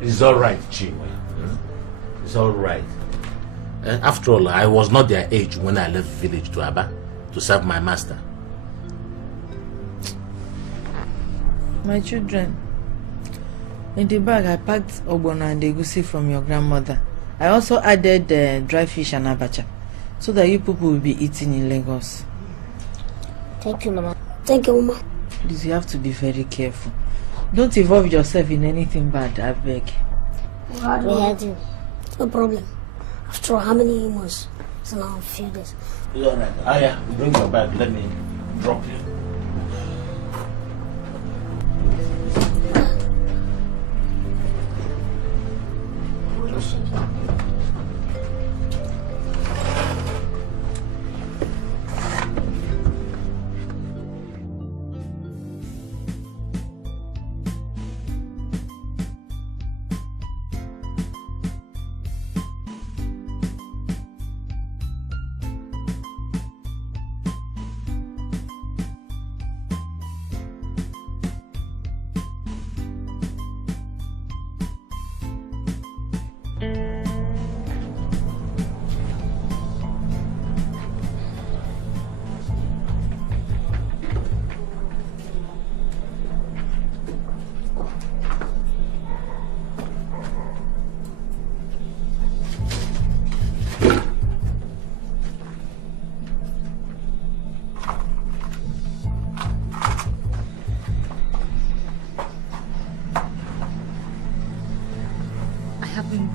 It's all right, Chinwe. It's all right. After all, I was not their age when I left the village to Aba to serve my master. My children, in the bag I packed ogbono and egusi from your grandmother. I also added dry fish and abacha so that you people will be eating in Lagos. Thank you, Mama. Thank you, Mama. Please, you have to be very careful. Don't involve yourself in anything bad, I beg. We had to. No problem. After how many months? It's now a few days. It's all right. Aya, bring your bag. Let me drop you.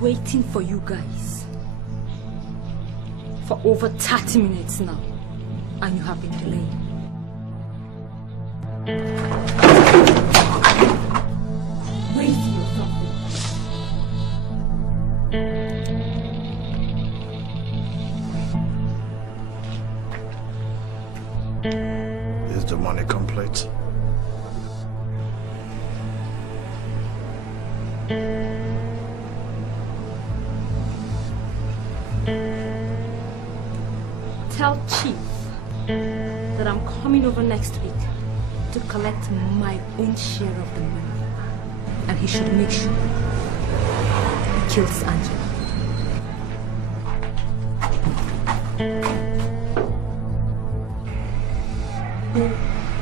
waiting for you guys for over 30 minutes now, and you have been delayed. Wait for yourself. Is the money complete? Tell Chief that I'm coming over next week to collect my own share of the money, and he should make sure he kills Angela. No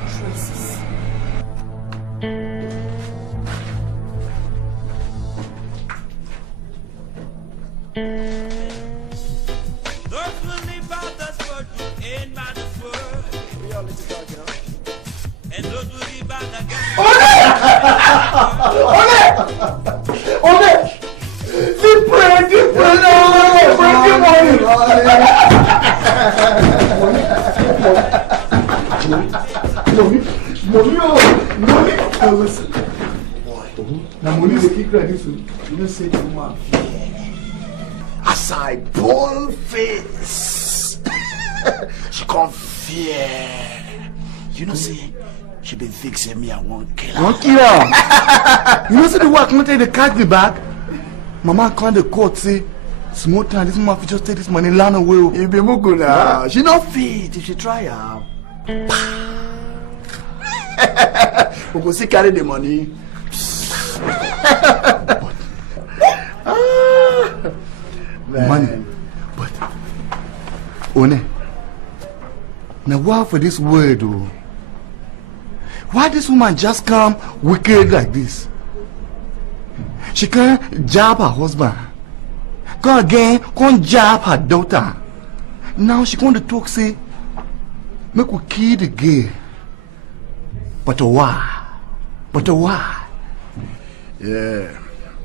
traces. As I ball face, she come fear. You know, see, she been fixing me. I won't kill her. Won't kill her. You know, see the work, they catch me back. Mama called the court, say, small time, this woman just take this money, land away. You be mugu now. She not fit if she try her. We go see carry the money. Money. But, One, now why for this word, oh? Why this woman just come wicked like this? She can't jab her husband. Come again, can't jab her daughter. Now she going to talk, say, make we kill the girl. But why? But why? Yeah,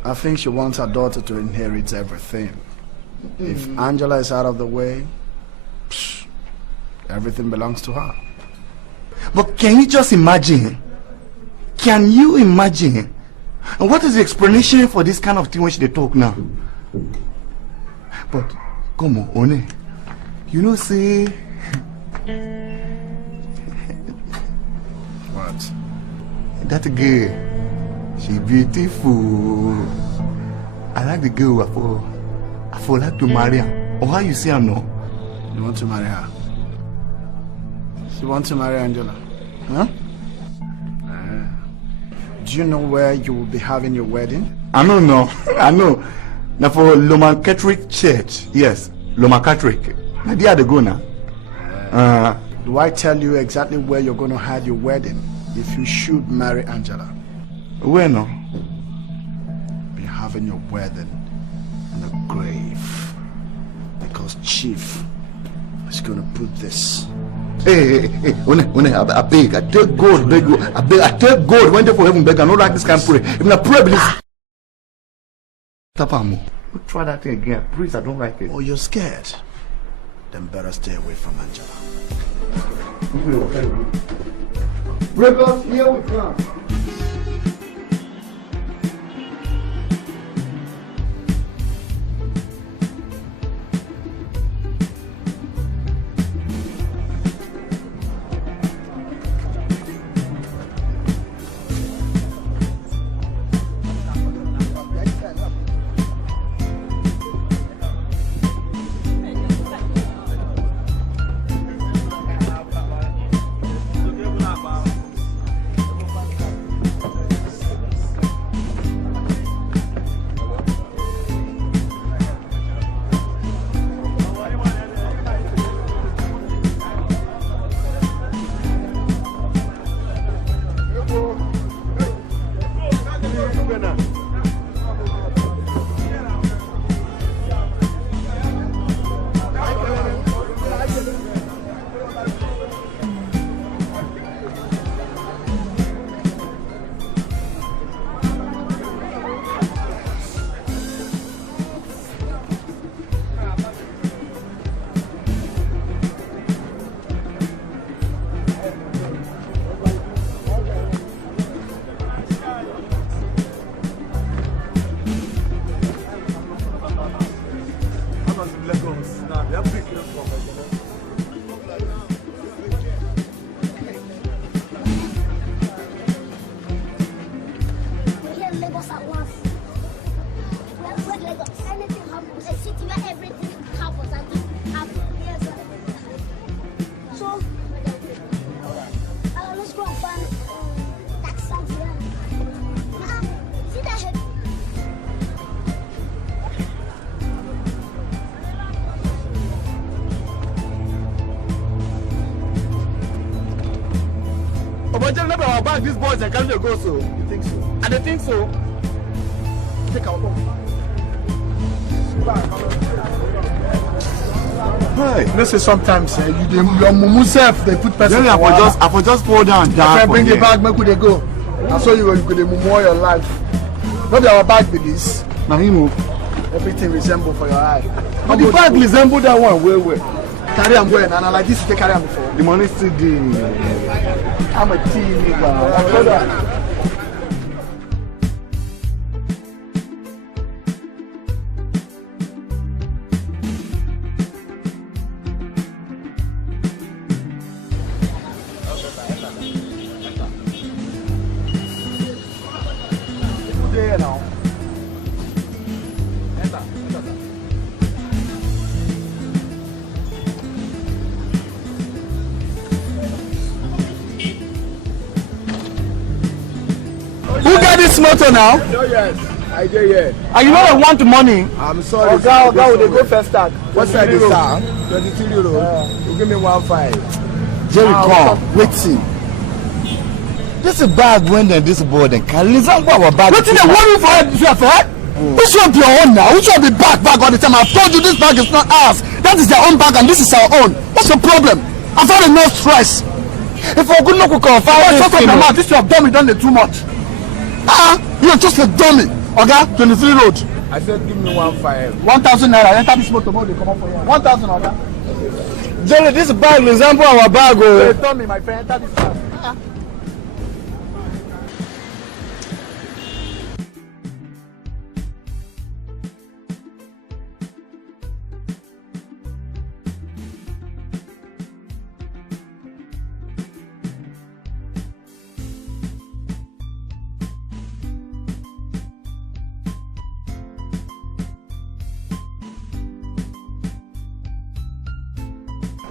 I think she wants her daughter to inherit everything. If Angela is out of the way, everything belongs to her. But can you just imagine? Can you imagine? And what is the explanation for this kind of thing when they talk now? But come on, One. You know, say. What? That girl, she beautiful. I like the girl. I feel like to marry her. Or how you say her no? You want to marry her? You want to marry Angela? Huh? Do you know where you will be having your wedding? I don't know. I know. Now for Roman Catholic Church. Yes, Roman Catholic. Now they are the go now. Do I tell you exactly where you're going to have your wedding if you should marry Angela? Where no? Be having your wedding in the grave. Because Chief is going to put this. Hey, I beg, I take gold, beg you. I take gold, went there for heaven, beg, I don't like this kind of pray. Even I pray, please. Tapamo. Try that thing again, please, I don't like it. Oh, you're scared? Then better stay away from Angela. Break us, here we come. our bag, these boys are carrying the go so. You think so? And they think so. Take our bag. Hey, let's say sometimes your mumu self they put person. I for just fall down. Bring the bag, make they go. I saw you could mumu your life. Not our bag with this. Now him. Everything resemble for your eye. But the bag resemble that one. Where? Carry am going, and I like this. They carry am before. The money still there. I'm a team, my brother. Who got this motor now? No, yes. I did, yeah. And you know I want the money. I'm sorry. Oga, will they go first tag? What side is that? 22 euros. You give me 1.5. Jerry, come. Wait, see. This is bag when then this boy then carry our bag. What is the worry for this your fault? Which one be your own now? Which one be bag all the time? I've told you this bag is not ours. That is their own bag and this is our own. What's your problem? I've had enough stress. If I could not cook off, shut up your mouth. This you have done me done it too much. You're just a dummy. Okay, 23 road. I said give me 1.5. 1,000 naira. Enter this motor, they come up for you. 1,000 okay? Jerry, this bag resemble our bag. They told me, my friend, enter this bag.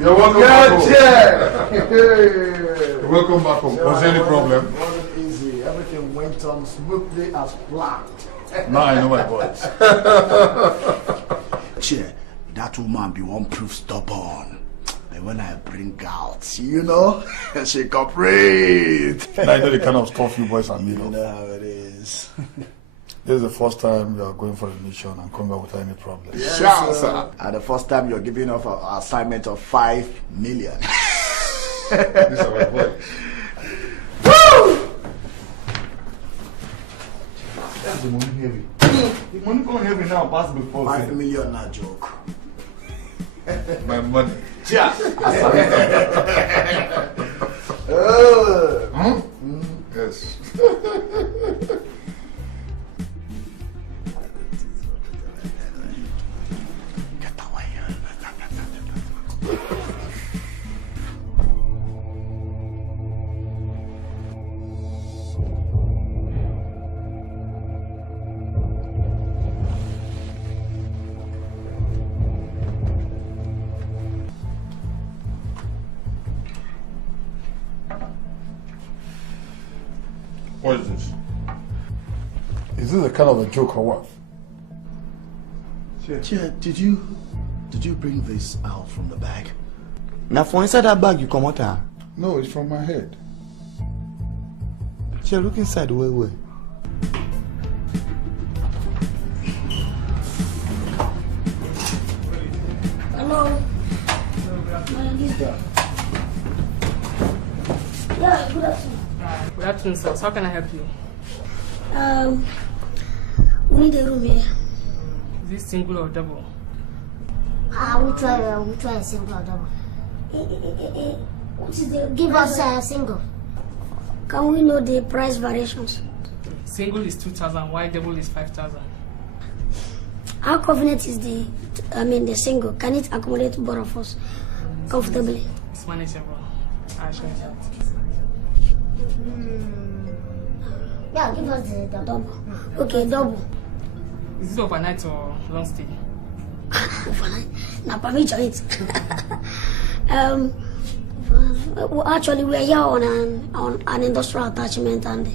You're welcome back home. You're welcome back home. Was there any problem? It wasn't easy. Everything went on smoothly as planned. Now I know my voice. Chair, that woman be one proof stubborn. And when I bring out, you know, she cooperate. I know the kind of stuff you boys are made of. You know how it is. This is the first time you are going for a mission and come back without any problem. Yes, sir. And the first time you're giving off an assignment of 5 million. This is my boy. Woo! That's the money heavy. The money going heavy now, pass before. 5 million, not joke. My money. Cheers. Yes. What is this? Is this a kind of a joke or what? Chair, did you bring this out from the bag? Now for inside that bag you come out. No, it's from my head. Chair, look inside the way. Hello. Yeah, good afternoon. Good afternoon, sir. How can I help you? We need a room here. Is this single or double? We'll try a single or double. What is the? Give us a single. Can we know the price variations? Single is 2,000, while double is 5,000. How convenient is the single? Can it accommodate both of us comfortably? It's manageable. I assure you that. Yeah, give us the double. Okay, double. Is it overnight or long stay? Overnight? Now, permit it. Well, actually, we are here on an industrial attachment, and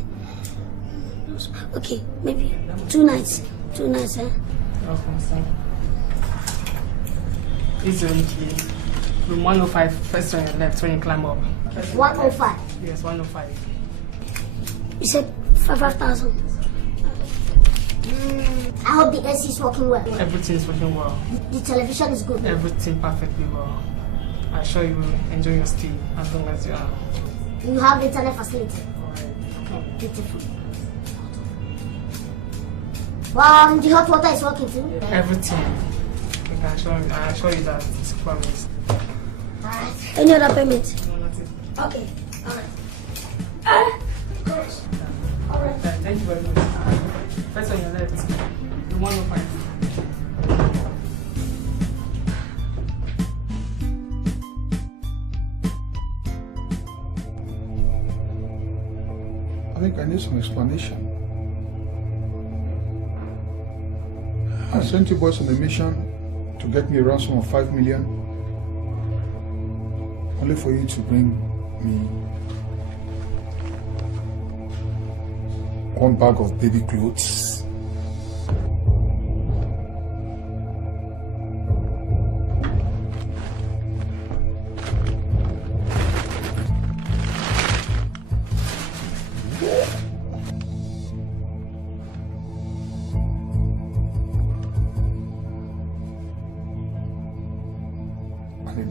okay, maybe 2 nights. 2 nights, eh? Okay, sir. This is the only key. Room 105, first on your left when you climb up. 105? Yes, 105. You said 5,000. I hope the AC is working well. Everything is working well. The television is good. Everything perfectly well. I'm sure you will enjoy your stay as long as you are. You have internet facility. Beautiful. Wow, the hot water is working too. Everything. I assure you that it's a promise. Alright. Any other payment? Okay. Alright. Alright. Thank you very much. First on your left. The 105. I think I need some explanation. I sent you boys on a mission to get me a ransom of 5 million, only for you to bring me 1 bag of baby clothes.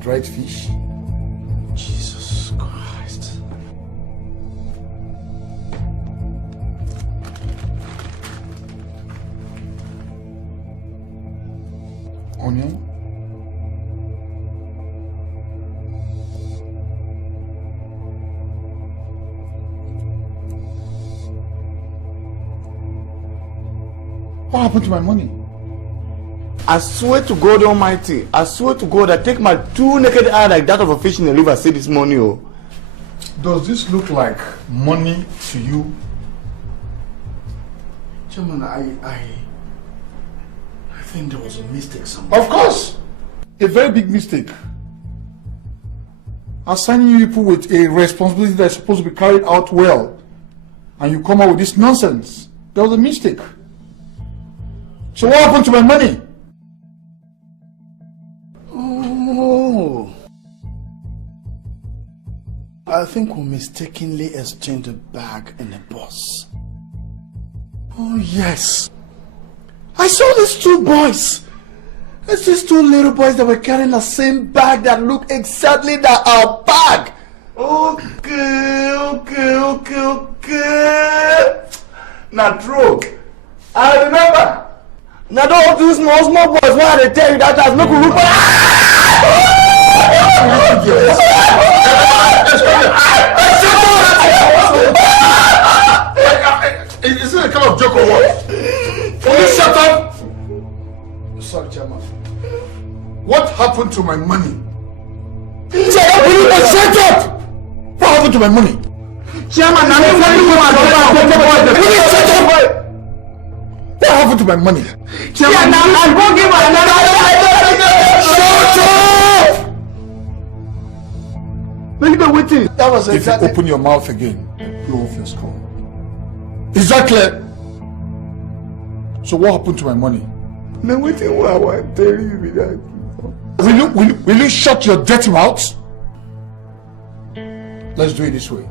Dried fish. Jesus Christ. Onion. What happened to my money? I swear to God Almighty, I swear to God, I take my 2 naked eye like that of a fish in the river, say this money. Oh. Does this look like money to you? Chairman, I think there was a mistake somewhere. Of course! A very big mistake. Assigning you people with a responsibility that's supposed to be carried out well, and you come out with this nonsense. There was a mistake. So what happened to my money? Oh, I think we mistakenly exchanged a bag and a bus. Oh yes, I saw these 2 boys. It's these 2 little boys that were carrying the same bag that looked exactly like our bag. Okay. Now true, I remember. Now don't do small boys. Why they tell you that has no group? Is it a kind of joke or what? Can you shut up? Sorry, Chairman. What happened to my money? Shut up! What happened to my money? Chairman, I'm What happened to my money? Chairman, I'm going to give another. That was exactly. If you open your mouth again, blow off your skull. Is that clear? So what happened to my money? Now waiting what I want to tell you with that. Will you shut your dirty mouth? Let's do it this way.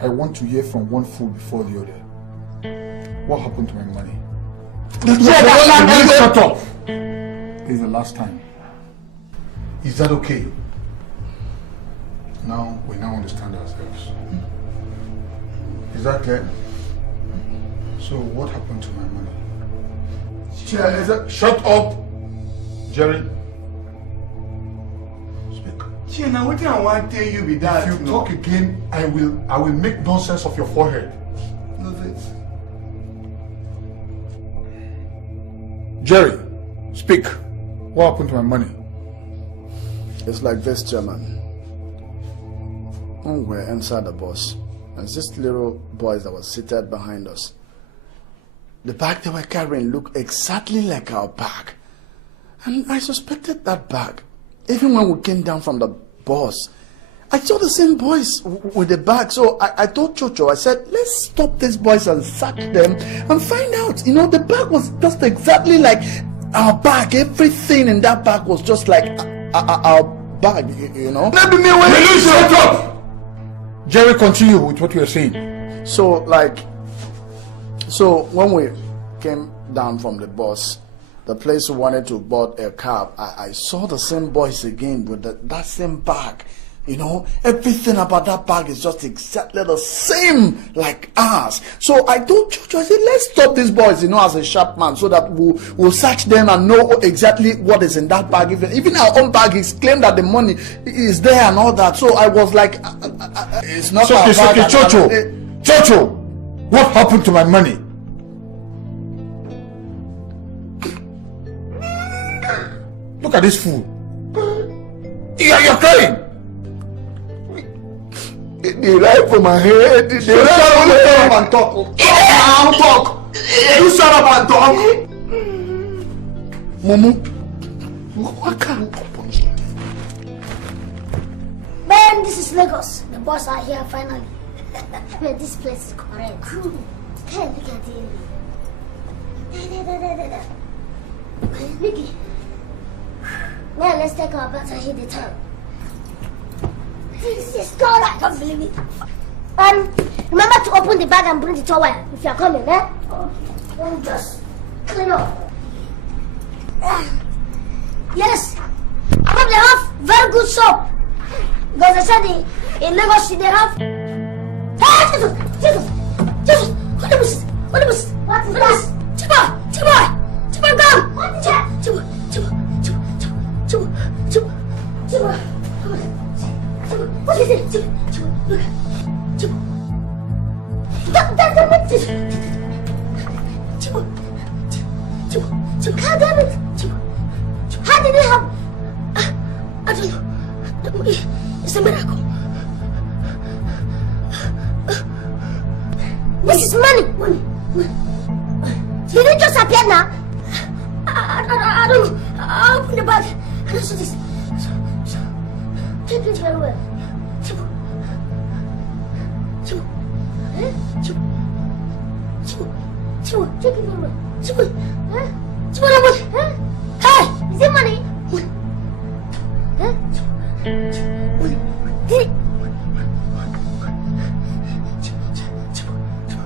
I want to hear from one fool before the other. What happened to my money? Shut up. This is the last time. Is that okay? Now we understand ourselves. Is that clear? So what happened to my money? Shut up, Jerry. Speak. Now what I want to tell you with that? If you talk again, I will make nonsense of your forehead. Jerry, speak. What happened to my money? It's like this, Chairman. When we were inside the bus, there's just little boys that were seated behind us. The bag they were carrying looked exactly like our bag. And I suspected that bag. Even when we came down from the bus, I saw the same boys with the bag. So I told Chocho, I said, let's stop these boys and search them and find out. You know, the bag was just exactly like our bag. Everything in that bag was just like our bag, you know. Will you shut up? Jerry, continue with what you were saying. So when we came down from the bus, the place we wanted to board a cab, I saw the same boys again with that same bag. You know, everything about that bag is just exactly the same like ours. So I told Jojo, I said, let's stop these boys, you know, as a sharp man, so that we'll search them and know exactly what is in that bag. Even our own bag is claimed that the money is there and all that. So I was like, it's not our bag. Okay, Jojo, what happened to my money? Look at this fool. You're crying. They lie for my head. They lie shut up and talk. I'll talk. You shut up and talk. Mumu. Man, this is Lagos. The boss are here finally. Man, this place is correct. Hey, look at it. Mickey. Now let's take our bets and hit the turn. This is God, I can't believe it. Remember to open the bag and bring the towel if you are coming, eh? Let me just clean up. Yes, I hope they have very good soap. Because I said in Lagos they have. Hey, Jesus! What is this? What is this? Chiba, come! What is that? Chiba. What is it? Look. That's how damn it. How did it happen? I don't know. It's a miracle. This is money. Did it just appear now? I don't know. I'll open the bag. And I saw this. Take this very well. Chibu. Take it very well. Chibu. Hey, is it money? Huh?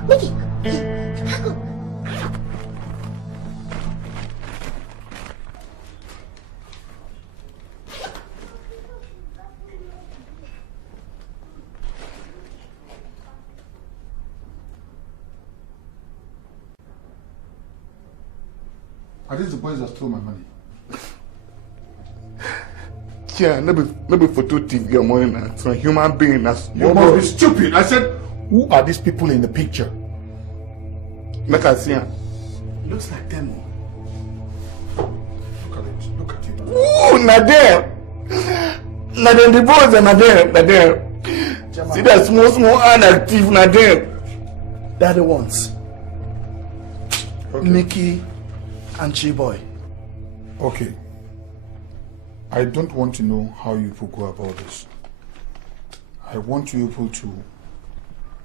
Mickey. Are these the boys that stole my money? Yeah, maybe photo TV your money now. It's a human being. You must be stupid. I said, who are these people in the picture? Make I see. Looks like them. Look at it. Ooh, Nader. The boys are Nader. See that small inactive Nader. They're the ones. Okay. Mickey and Chiboy. Okay. I don't want to know how you people go about this. I want you people to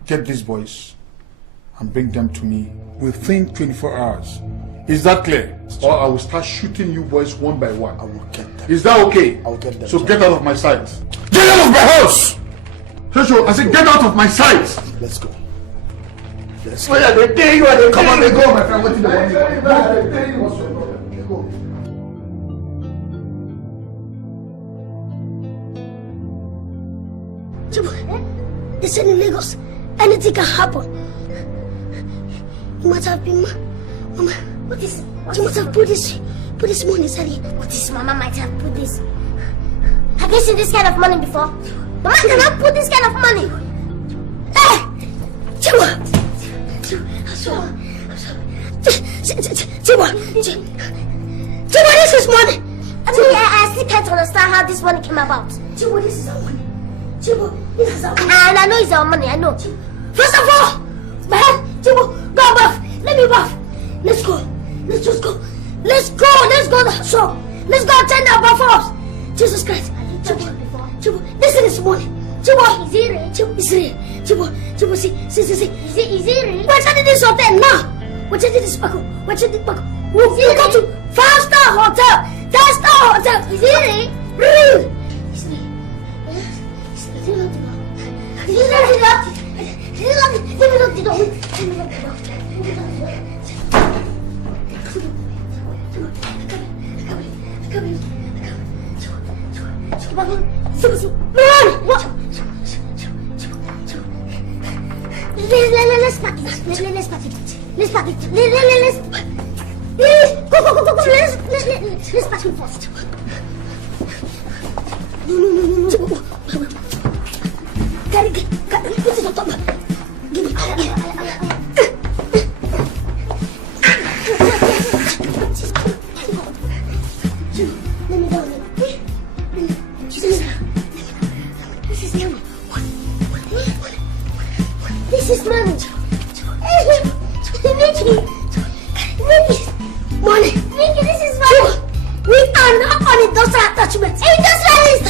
get these boys and bring them to me within 24 hours. Is that clear? Or I will start shooting you boys one by one. I will get them. Is that okay? I will get them. So get out of my sight. Get out of my house! Shosho, I said get out of my sight! Let's go. Oh yeah, they tell you and they Come on, they go, my friend. What did they want me to go. They said in Lagos, anything can happen. You might have been, Mama. What is? You must have put this money inside here. What is? Mama might have put this. Have you seen this kind of money before? Mama cannot put this kind of money. Hey, Chiba, this is money. I still can't understand how this money came about. Chiba, this is our money. Chibo, this is our money. And I know it's our money, I know. First of all, man, Chibo, go bath. Let me bath. Let's go. Let's just go. Let's go to the shop. Let's go attend our bath. Jesus Christ. Chibo, this is money. Chibo, is it real? Chibo, is it real? Chibo, see. Is it real? We're attending this hotel now. We're attending this back. We'll go to 5-star hotel. 10-star hotel. Is it real? Real. Is Let's pack him first. No. Put it on top. Give me. Let me down. This is Mommy. Mickey, this is Mommy. We are not on a doctor attachment. Industrialist.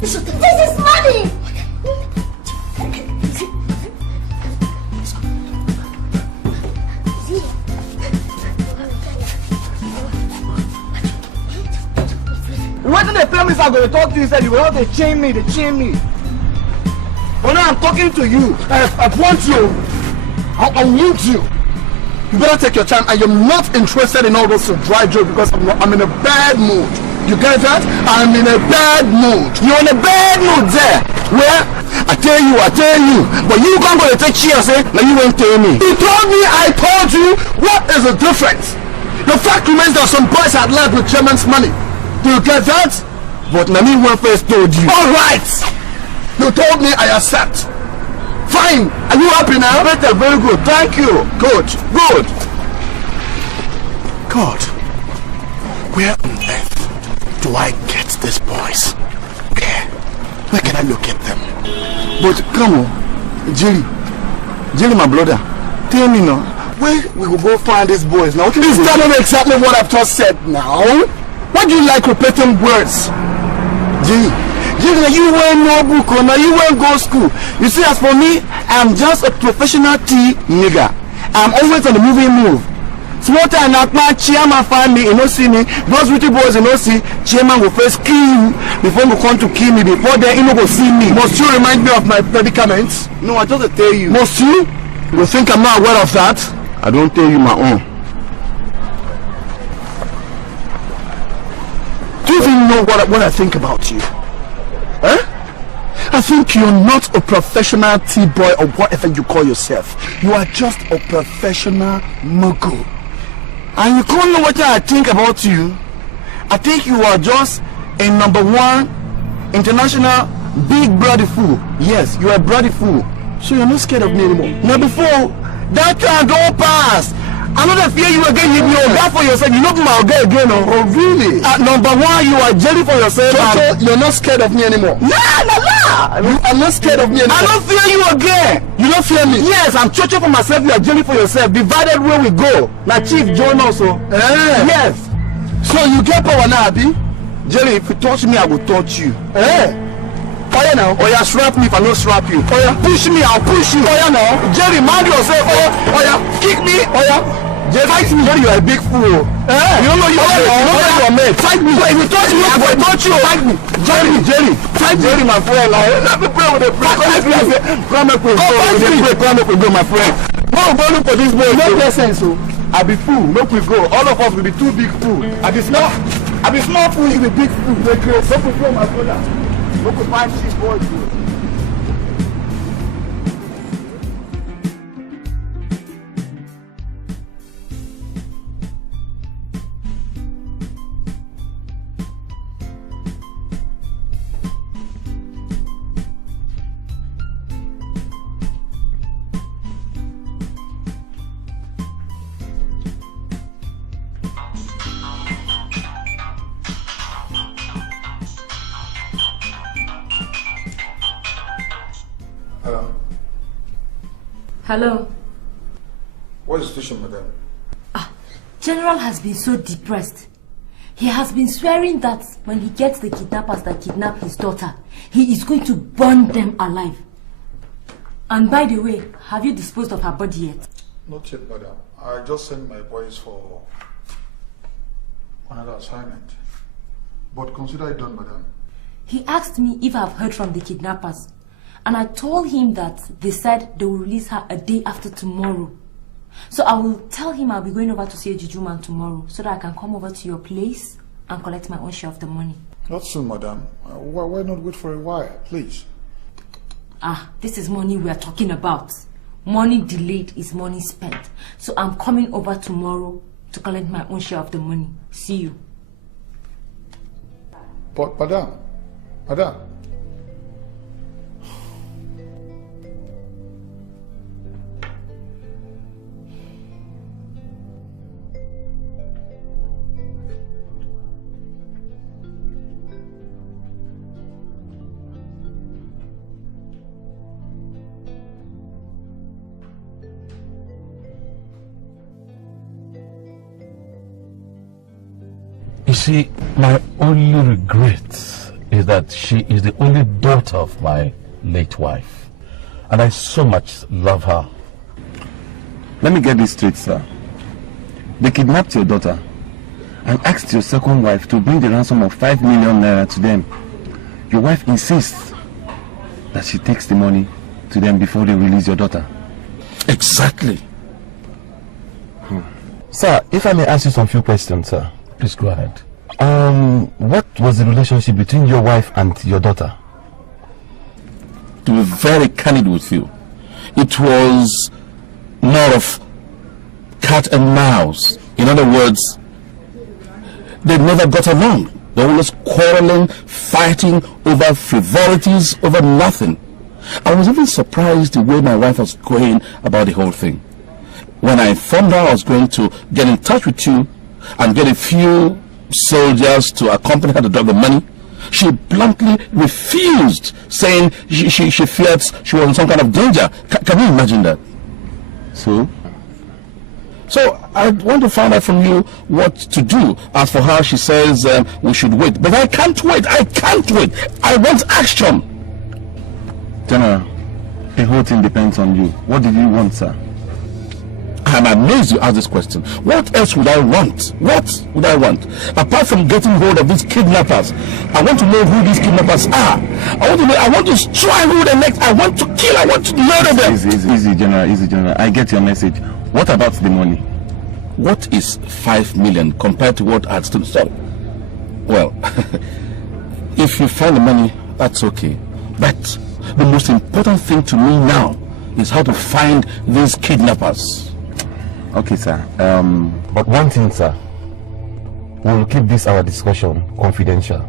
Mickey, this is Mommy. What did they tell me I'm going to talk to you? Said you will have to chain me, But now I'm talking to you. I want you. I want you. You better take your time. I am not interested in all those dry jokes because I'm in a bad mood. You get that? I'm in a bad mood. You're in a bad mood there. Where? I tell you. But you can't go to take cheers, eh? Now you won't tell me. You told me, I told you. What is the difference? The fact remains that some boys had left with German's money. Do you get that? But Nami one first told you. All right. You told me, I accept. Fine. Are you happy now? Better. Very good. Thank you. Good. God, where on earth do I get these boys? Where can I locate them? But come on, Jerry, my brother, tell me now, where we will go find these boys now? Is that not exactly what I've just said now? Why do you like repeating words? Jerry, you won't know book or now you won't go school. You see, as for me, I'm just a professional tea nigger. I'm always on the moving move. So what time not my chairman find me, you know see me, those little boys you know see, chairman will first kill you before you come to kill me, before then you know go see me. Must you remind me of my predicaments? No, I just tell you. Must you? You think I'm not aware of that? I don't tell you my own. Do you even know what I think about you? Huh? I think you're not a professional tea boy or whatever you call yourself. You are just a professional mogul. And you can't know what I think about you. I think you are just a #1 international big bloody fool. Yes, you are a bloody fool. So you're not scared of me anymore. Now before, that time don't pass. I'm not fear you again. You are for yourself. You know my again. Oh really? At #1, you are jelly for yourself. So you're not scared of me anymore. Nah. I'm not scared of me anymore. I don't fear you again. You don't fear me? Yes, I'm churching for myself. You are jelly for yourself. Divided where we go. Now Chief join also. Yes. So you get power now, Abi? Jelly, if you touch me, I will touch you. Oh yeah now. Oh yeah, slap me if I don't slap you. Oh yeah, push me, I'll push you. Oh yeah now. Jerry, mind yourself. Oh yeah, kick me. Oh yeah. Jerry, fight me. Jerry, you are a big fool. You don't know you are mate. Fight me. If you touch me, I will touch you. Fight me. Jerry, fight me. Jerry, my friend. Let me pray with the prayer. Come up with go, my friend. No, go look for this boy. No make sense, so. I be fool. Make we go. All of us will be two big fool. I be small fool. You be big fool. Make we go, my brother. Look at my cheap boys. Hello. What is the situation, madam? General has been so depressed. He has been swearing that when he gets the kidnappers that kidnap his daughter, he is going to burn them alive. And by the way, have you disposed of her body yet? Not yet, madam. I just sent my boys for another assignment. But consider it done, madam. He asked me if I've heard from the kidnappers. And I told him that they said they will release her a day after tomorrow. So I will tell him I'll be going over to see a juju man tomorrow so that I can come over to your place and collect my own share of the money. Not soon, madam. Why not wait for a while, please? This is money we are talking about. Money delayed is money spent. So I'm coming over tomorrow to collect my own share of the money. See you. But, madam. You see, my only regret is that she is the only daughter of my late wife. And I so much love her. Let me get this straight, sir. They kidnapped your daughter and asked your second wife to bring the ransom of 5 million naira to them. Your wife insists that she takes the money to them before they release your daughter. Exactly. Sir, if I may ask you some few questions, sir. Please go ahead. What was the relationship between your wife and your daughter? To be very candid with you, it was more of cat and mouse. In other words, they never got along. They were always quarreling, fighting over frivolities, over nothing. I was even surprised the way my wife was going about the whole thing. When I informed her I was going to get in touch with you and get a few soldiers to accompany her to drop the money, she bluntly refused, saying she feared she was in some kind of danger. Can you imagine that? So I want to find out from you what to do. As for her, she says we should wait. But I can't wait. I want action. General, the whole thing depends on you. What did you want, sir? I'm amazed you asked this question. What else would I want? What would I want? Apart from getting hold of these kidnappers, I want to know who these kidnappers are. I want to strangle the next. I want to kill. I want to murder them. Easy, General. I get your message. What about the money? What is 5 million compared to what I had stood? Sorry. Well, if you find the money, that's okay. But the most important thing to me now is how to find these kidnappers. Okay, sir. But one thing, sir. We'll keep this our discussion confidential.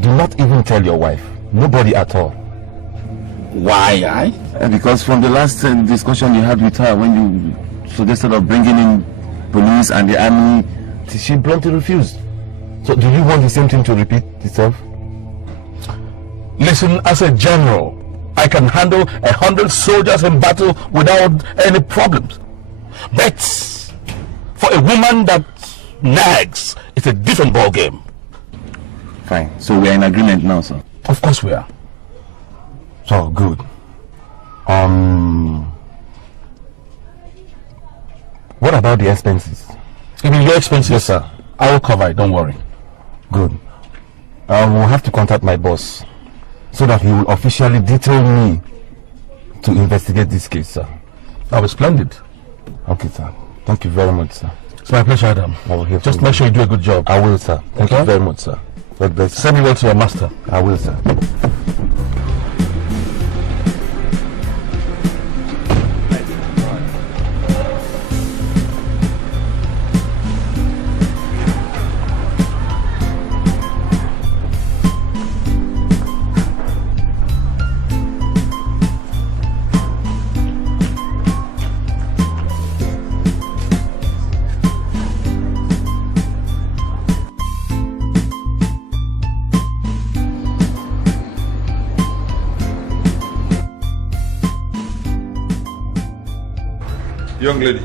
Do not even tell your wife. Nobody at all. Why? Because from the last discussion you had with her when you suggested of bringing in police and the army, she bluntly refused. So do you want the same thing to repeat itself? Listen, as a general, I can handle 100 soldiers in battle without any problems. But for a woman that nags, it's a different ball game. Fine. So we are in agreement now, sir. Of course we are. So good. What about the expenses? Even your expenses, yes, sir. I will cover it. Don't worry. Good. I will have to contact my boss so that he will officially detail me to investigate this case, sir. That was splendid. Okay, sir. Thank you very much, sir. It's my pleasure, Adam. I will hear Just from make sure you do a good job. I will, sir. Thank you very much, sir. God bless you. Send me well to your master. I will, sir. Young lady,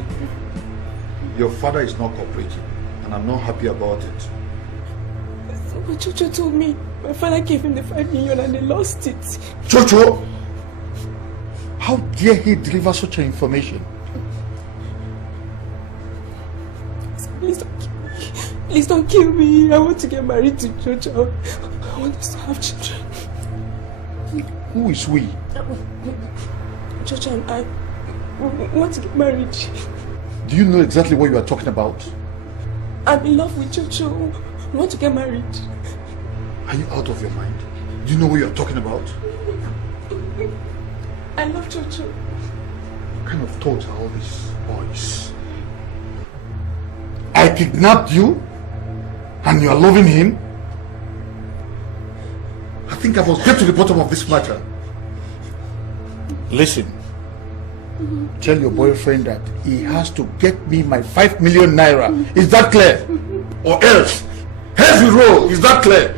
your father is not cooperating, and I'm not happy about it. So what Jojo told me, my father gave him the 5 million and they lost it. Jojo! How dare he deliver such an information? Please don't kill me. Please don't kill me. I want to get married to Jojo. I want us to have children. Who is we? Jojo and I want to get married. Do you know exactly what you are talking about? I'm in love with Jojo. We want to get married. Are you out of your mind? Do you know what you are talking about? I love Jojo. What kind of thoughts are all these boys? I kidnapped you and you are loving him? I think I must get to the bottom of this matter. Listen. Tell your boyfriend that he has to get me my 5 million naira. Is that clear? Or else, here's the roll. Is that clear?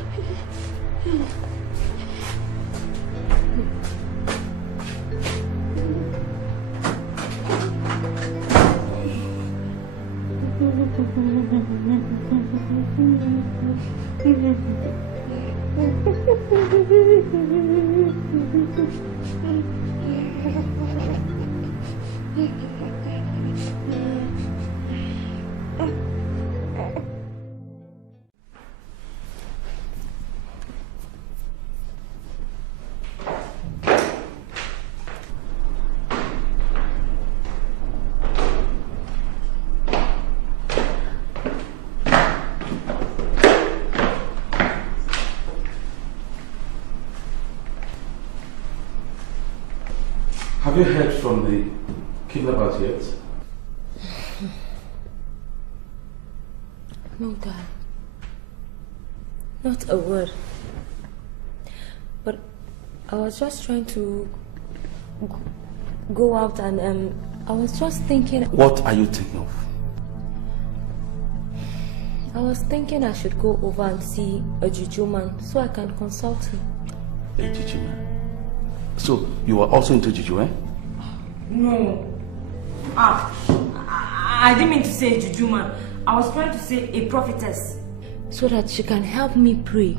Have you heard from the kidnappers yet? No, Dad. Not a word. But I was just trying to go out and I was just thinking... What are you thinking of? I was thinking I should go over and see a juju man so I can consult him. A juju man? So, you are also into juju, eh? No. I didn't mean to say juju man. I was trying to say a prophetess. So that she can help me pray.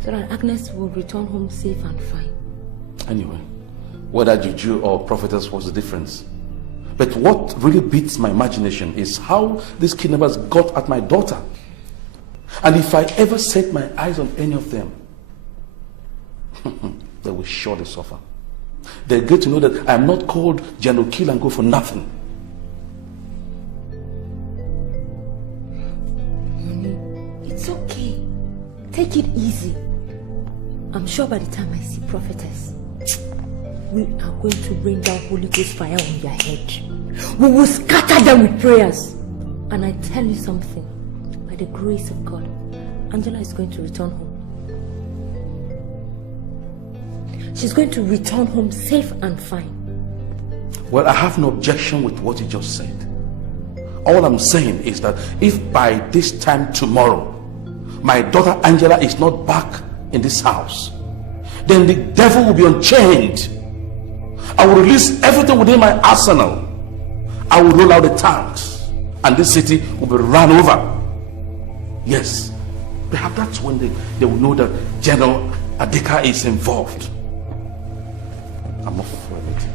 So that Agnes will return home safe and fine. Anyway, whether juju or prophetess was the difference. But what really beats my imagination is how these kidnappers got at my daughter. And if I ever set my eyes on any of them, they will surely suffer. They'll get to know that I am not called General Kill and Go for nothing. Honey, it's okay. Take it easy. I'm sure by the time I see prophetess, we are going to bring down Holy Ghost fire on their head. We will scatter them with prayers. And I tell you something, by the grace of God, Angela is going to return home. She's going to return home safe and fine. Well, I have no objection with what you just said. All I'm saying is that if by this time tomorrow, my daughter Angela is not back in this house, then the devil will be unchained. I will release everything within my arsenal. I will roll out the tanks, and this city will be run over. Yes, perhaps that's when they will know that General Adika is involved. I'm not for it.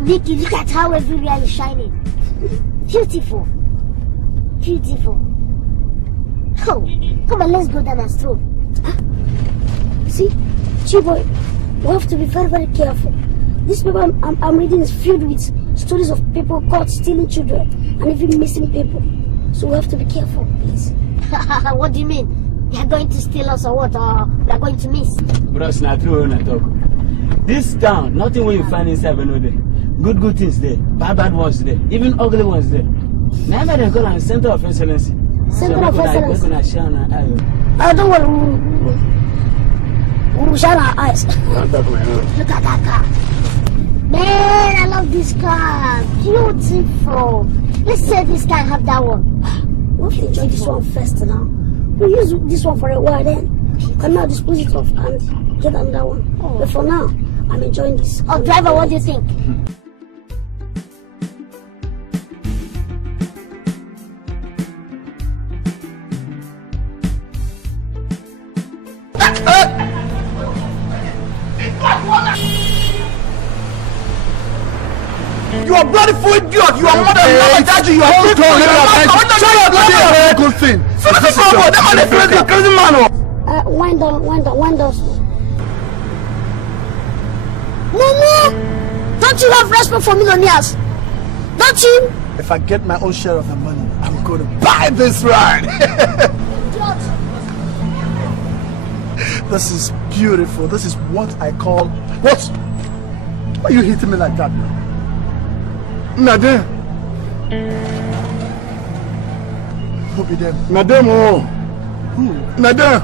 Vicky, look at how everywhere is shining. Beautiful. Beautiful. Oh, come on, let's go down and stroll. See, Chiboy, we have to be very, very careful. This paper I'm reading is filled with stories of people caught stealing children and even missing people. So we have to be careful, please. What do you mean? They are going to steal us or what? Or we are going to miss? Bros, not true when I talk. This town, nothing when you find inside when there. Good things there, bad ones there, even ugly ones there. Now they call a center of excellence. Center of excellence. We're gonna shine our eye. I don't want to shine our eyes. Look at that car. Man, I love this car. Beautiful. Let's say this guy have that one. We have to enjoy this one first now. We'll use this one for a while then. Can now dispose it off and get another one. But for now, I'm enjoying this. Oh, driver, what do you think? You are bloody fool idiot! You are more than daddy! You are good for shut up! Let me have a good thing! So this is what that man is crazy man! Wind down. Momo! Don't you have respect for millionaires? Don't you? If I get my own share of the money, I'm going to buy this ride! This is beautiful. This is what I call... What? Why are you hitting me like that, man? Nade. Who be them? Nade mo. Who? Nade.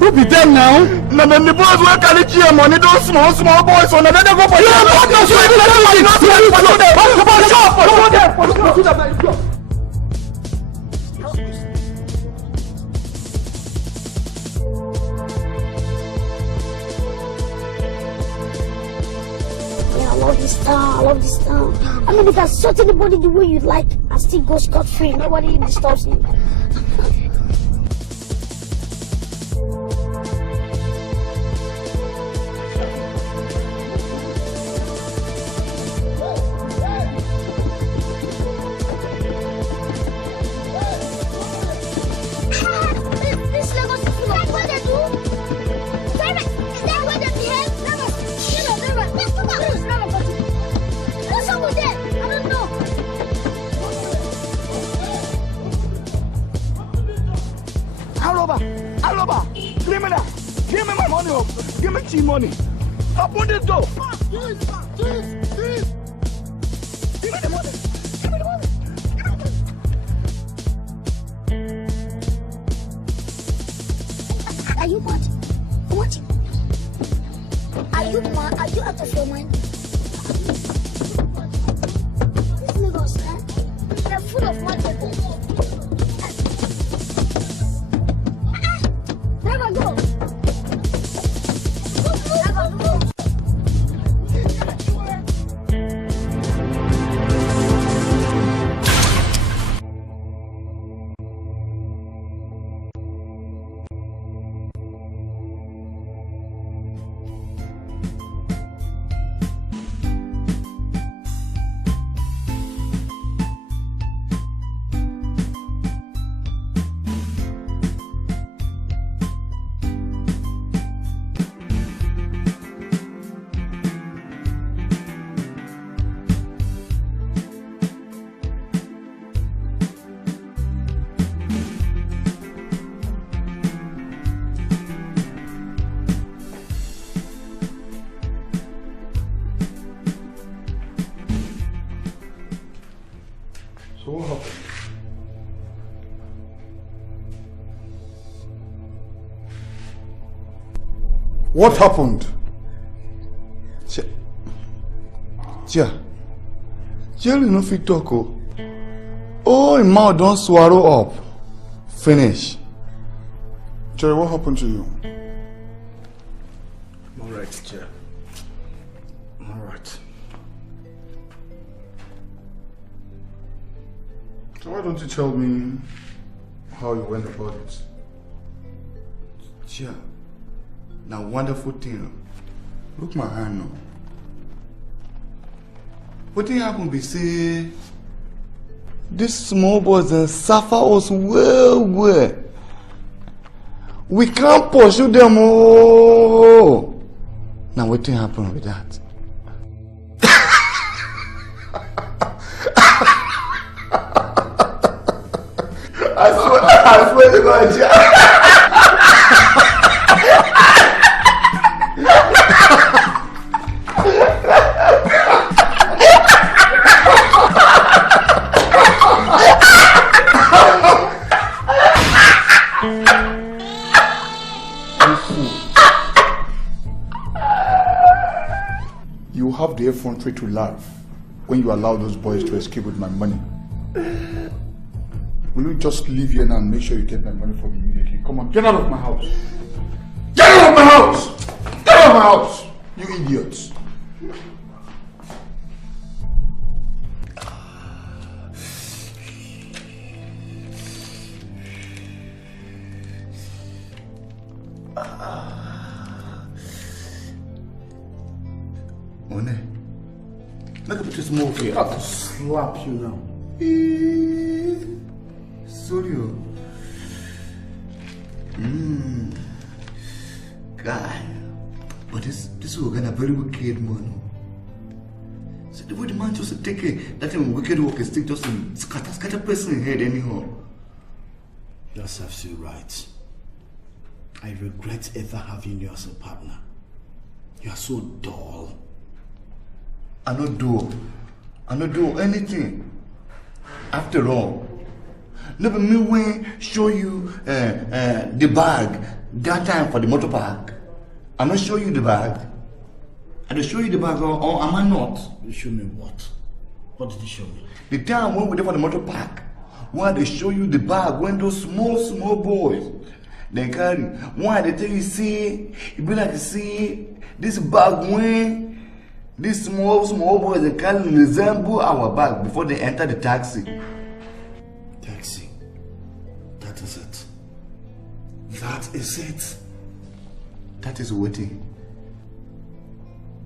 Who be them now? Nade the boys who carry GM money, those small boys. So Nade they go for you. I love this town. I mean, you can sort anybody the way you like and still go scot-free. Nobody disturbs you. This Lagos is full of what they do. Damn it! Is that where they behave? Never. Come on. What's up with that? I don't know. Aloba, criminal, give me my money up. Give me tea money. Open the door. Please. Give me the money. Are you mad? What? Are you mad? Are you out of your mind? These niggas, they're full of mad people. Never go. So what happened? What happened? Jerry no fit talk oh. Oh, him mouth don't swallow up. Finish. Jerry, what happened to you? I'm alright, Jerry. I'm alright. So why don't you tell me how you went about it? Sure. Now wonderful thing. Look my hand now. What thing happen be say this small boys and suffer us well. We can't pursue them. Oh. Now what will happen with that? I swear to God. You have the effrontery to laugh when you allow those boys to escape with my money. Will you just leave here now and make sure you get my money for me immediately? Come on, get out of my house! Get out of my house! Get out of my house! You idiots! Look at this move here. I'll slap you now. Sorry. God. But this will get a very wicked man. So the way the man just take it, that thing wicked work is still just scatter person in head anyhow. You're absolutely right. I regret ever having you as a partner. You are so dull. I don't do anything. After all, never me when show you the bag that time for the motor park. I'm not show you the bag. I just show you the bag, or am I not? You show me what? What did you show me? The time when we did for the motor park, why they show you the bag when those small boys they carry. Why they tell you see, you be like see this bag when. These small boys, they can resemble our bag before they enter the taxi. Taxi. That is it. That is it. That is waiting.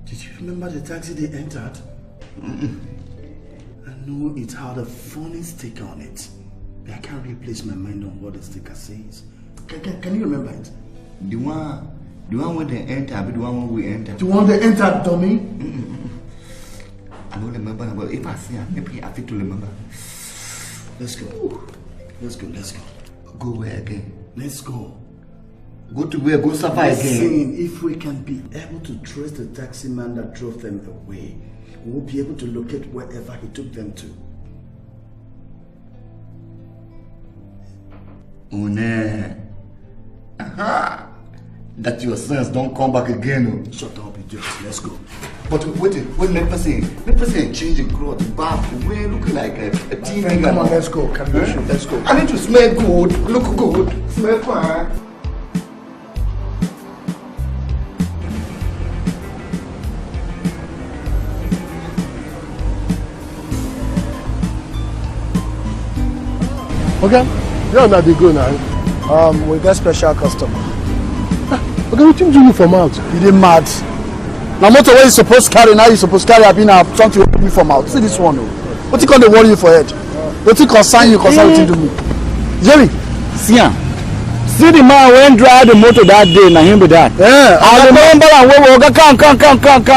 Did you remember the taxi they entered? I know it had a funny sticker on it. But I can't really place my mind on what the sticker says. Can you remember it? The one where they enter, the one where we enter. The one they entered, dummy? I don't remember, but if I see it, maybe I feel to remember. Let's go. Go where again? Let's go. Go to where? Go suffer again? If we can be able to trace the taxi man that drove them away, we'll be able to locate wherever he took them to. Aha! That your sons don't come back again. Shut up, idiot. Let's go. But wait, let me say, change the clothes back. We're looking like a teenager. Come on, let's go. Let's go. I need to smell good, look good, smell fine. Okay, you're not the good now. We got special customer. Okay, what do you from out? You didn't mad. Now motor where you supposed to carry, now you supposed to carry, I've been trying to open me from out. See this one, what you gonna worry you for head? What you concern you to do me? Jerry, see ya. See the man when drive the motor that day, na him be that. Yeah. I remember and we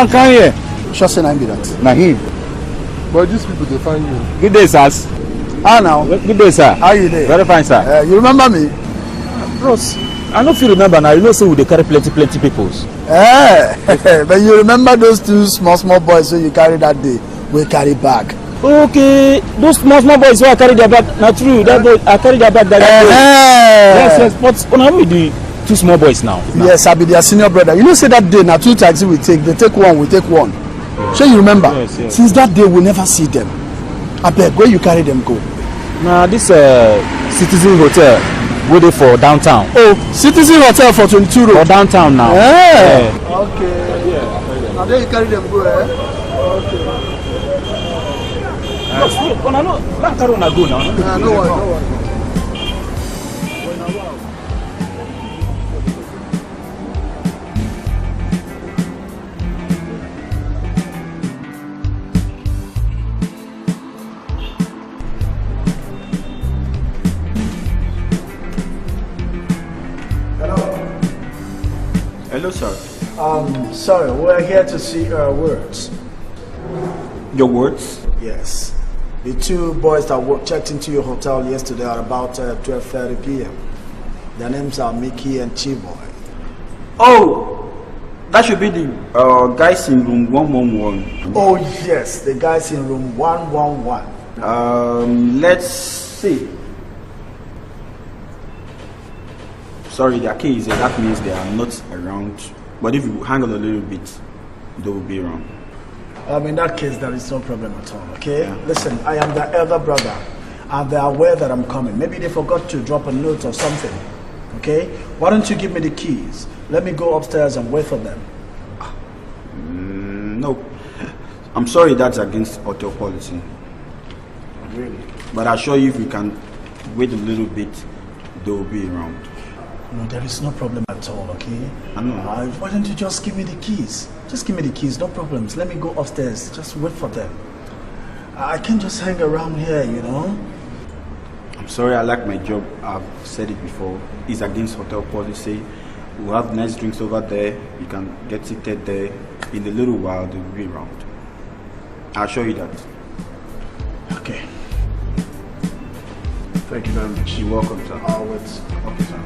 come here. Sure say na him be that. Na him. But these people they find you. Good day, sirs. How now? Good day, sir. How you there? Very fine, sir. You remember me? Bros, I don't feel remember now. You know, so they carry plenty peoples. But you remember those two small boys who you carried that day? We carry back. Okay, those small boys who I carry their bag. Not true. That boy, I carry their bag that day. Yes. But now we the two small boys now. Yes, I be their senior brother. You know, say that day now 2 taxi we take. They take one, we take one. Sure you remember? Yes. Since that day we never see them. I beg, where you carry them go? Now this Citizen Hotel. Waiting for downtown. Oh, Citizen Hotel for 22 road. For downtown now. Yeah. Okay. Yeah. Now there you carry them go, eh? Okay. No, go now. No worry. Hello. Hello, sir. Sorry, we're here to see words. Your words? Yes. The two boys that checked into your hotel yesterday at about 12:30 p.m. Their names are Mickey and Chiboy. Oh, that should be the guys in room 111. Oh yes, the guys in room 111. Let's see. Sorry, their key is here. That means they are not around. But if you hang on a little bit, they will be around. In that case, there is no problem at all, okay? Yeah. Listen, I am their elder brother, and they are aware that I'm coming. Maybe they forgot to drop a note or something, okay? Why don't you give me the keys? Let me go upstairs and wait for them. No. I'm sorry, that's against hotel policy. Really? But I assure you, if you can wait a little bit, they will be around. No, there is no problem at all, okay? I know. Why don't you just give me the keys? Just give me the keys, no problems. Let me go upstairs. Just wait for them. I can't just hang around here, you know? I'm sorry, I like my job. I've said it before. It's against hotel policy. We'll have nice drinks over there. You can get seated there. In a little while, they'll be around. I'll show you that. Okay. Thank you very much. You're welcome, sir. I'll wait. Okay, sir.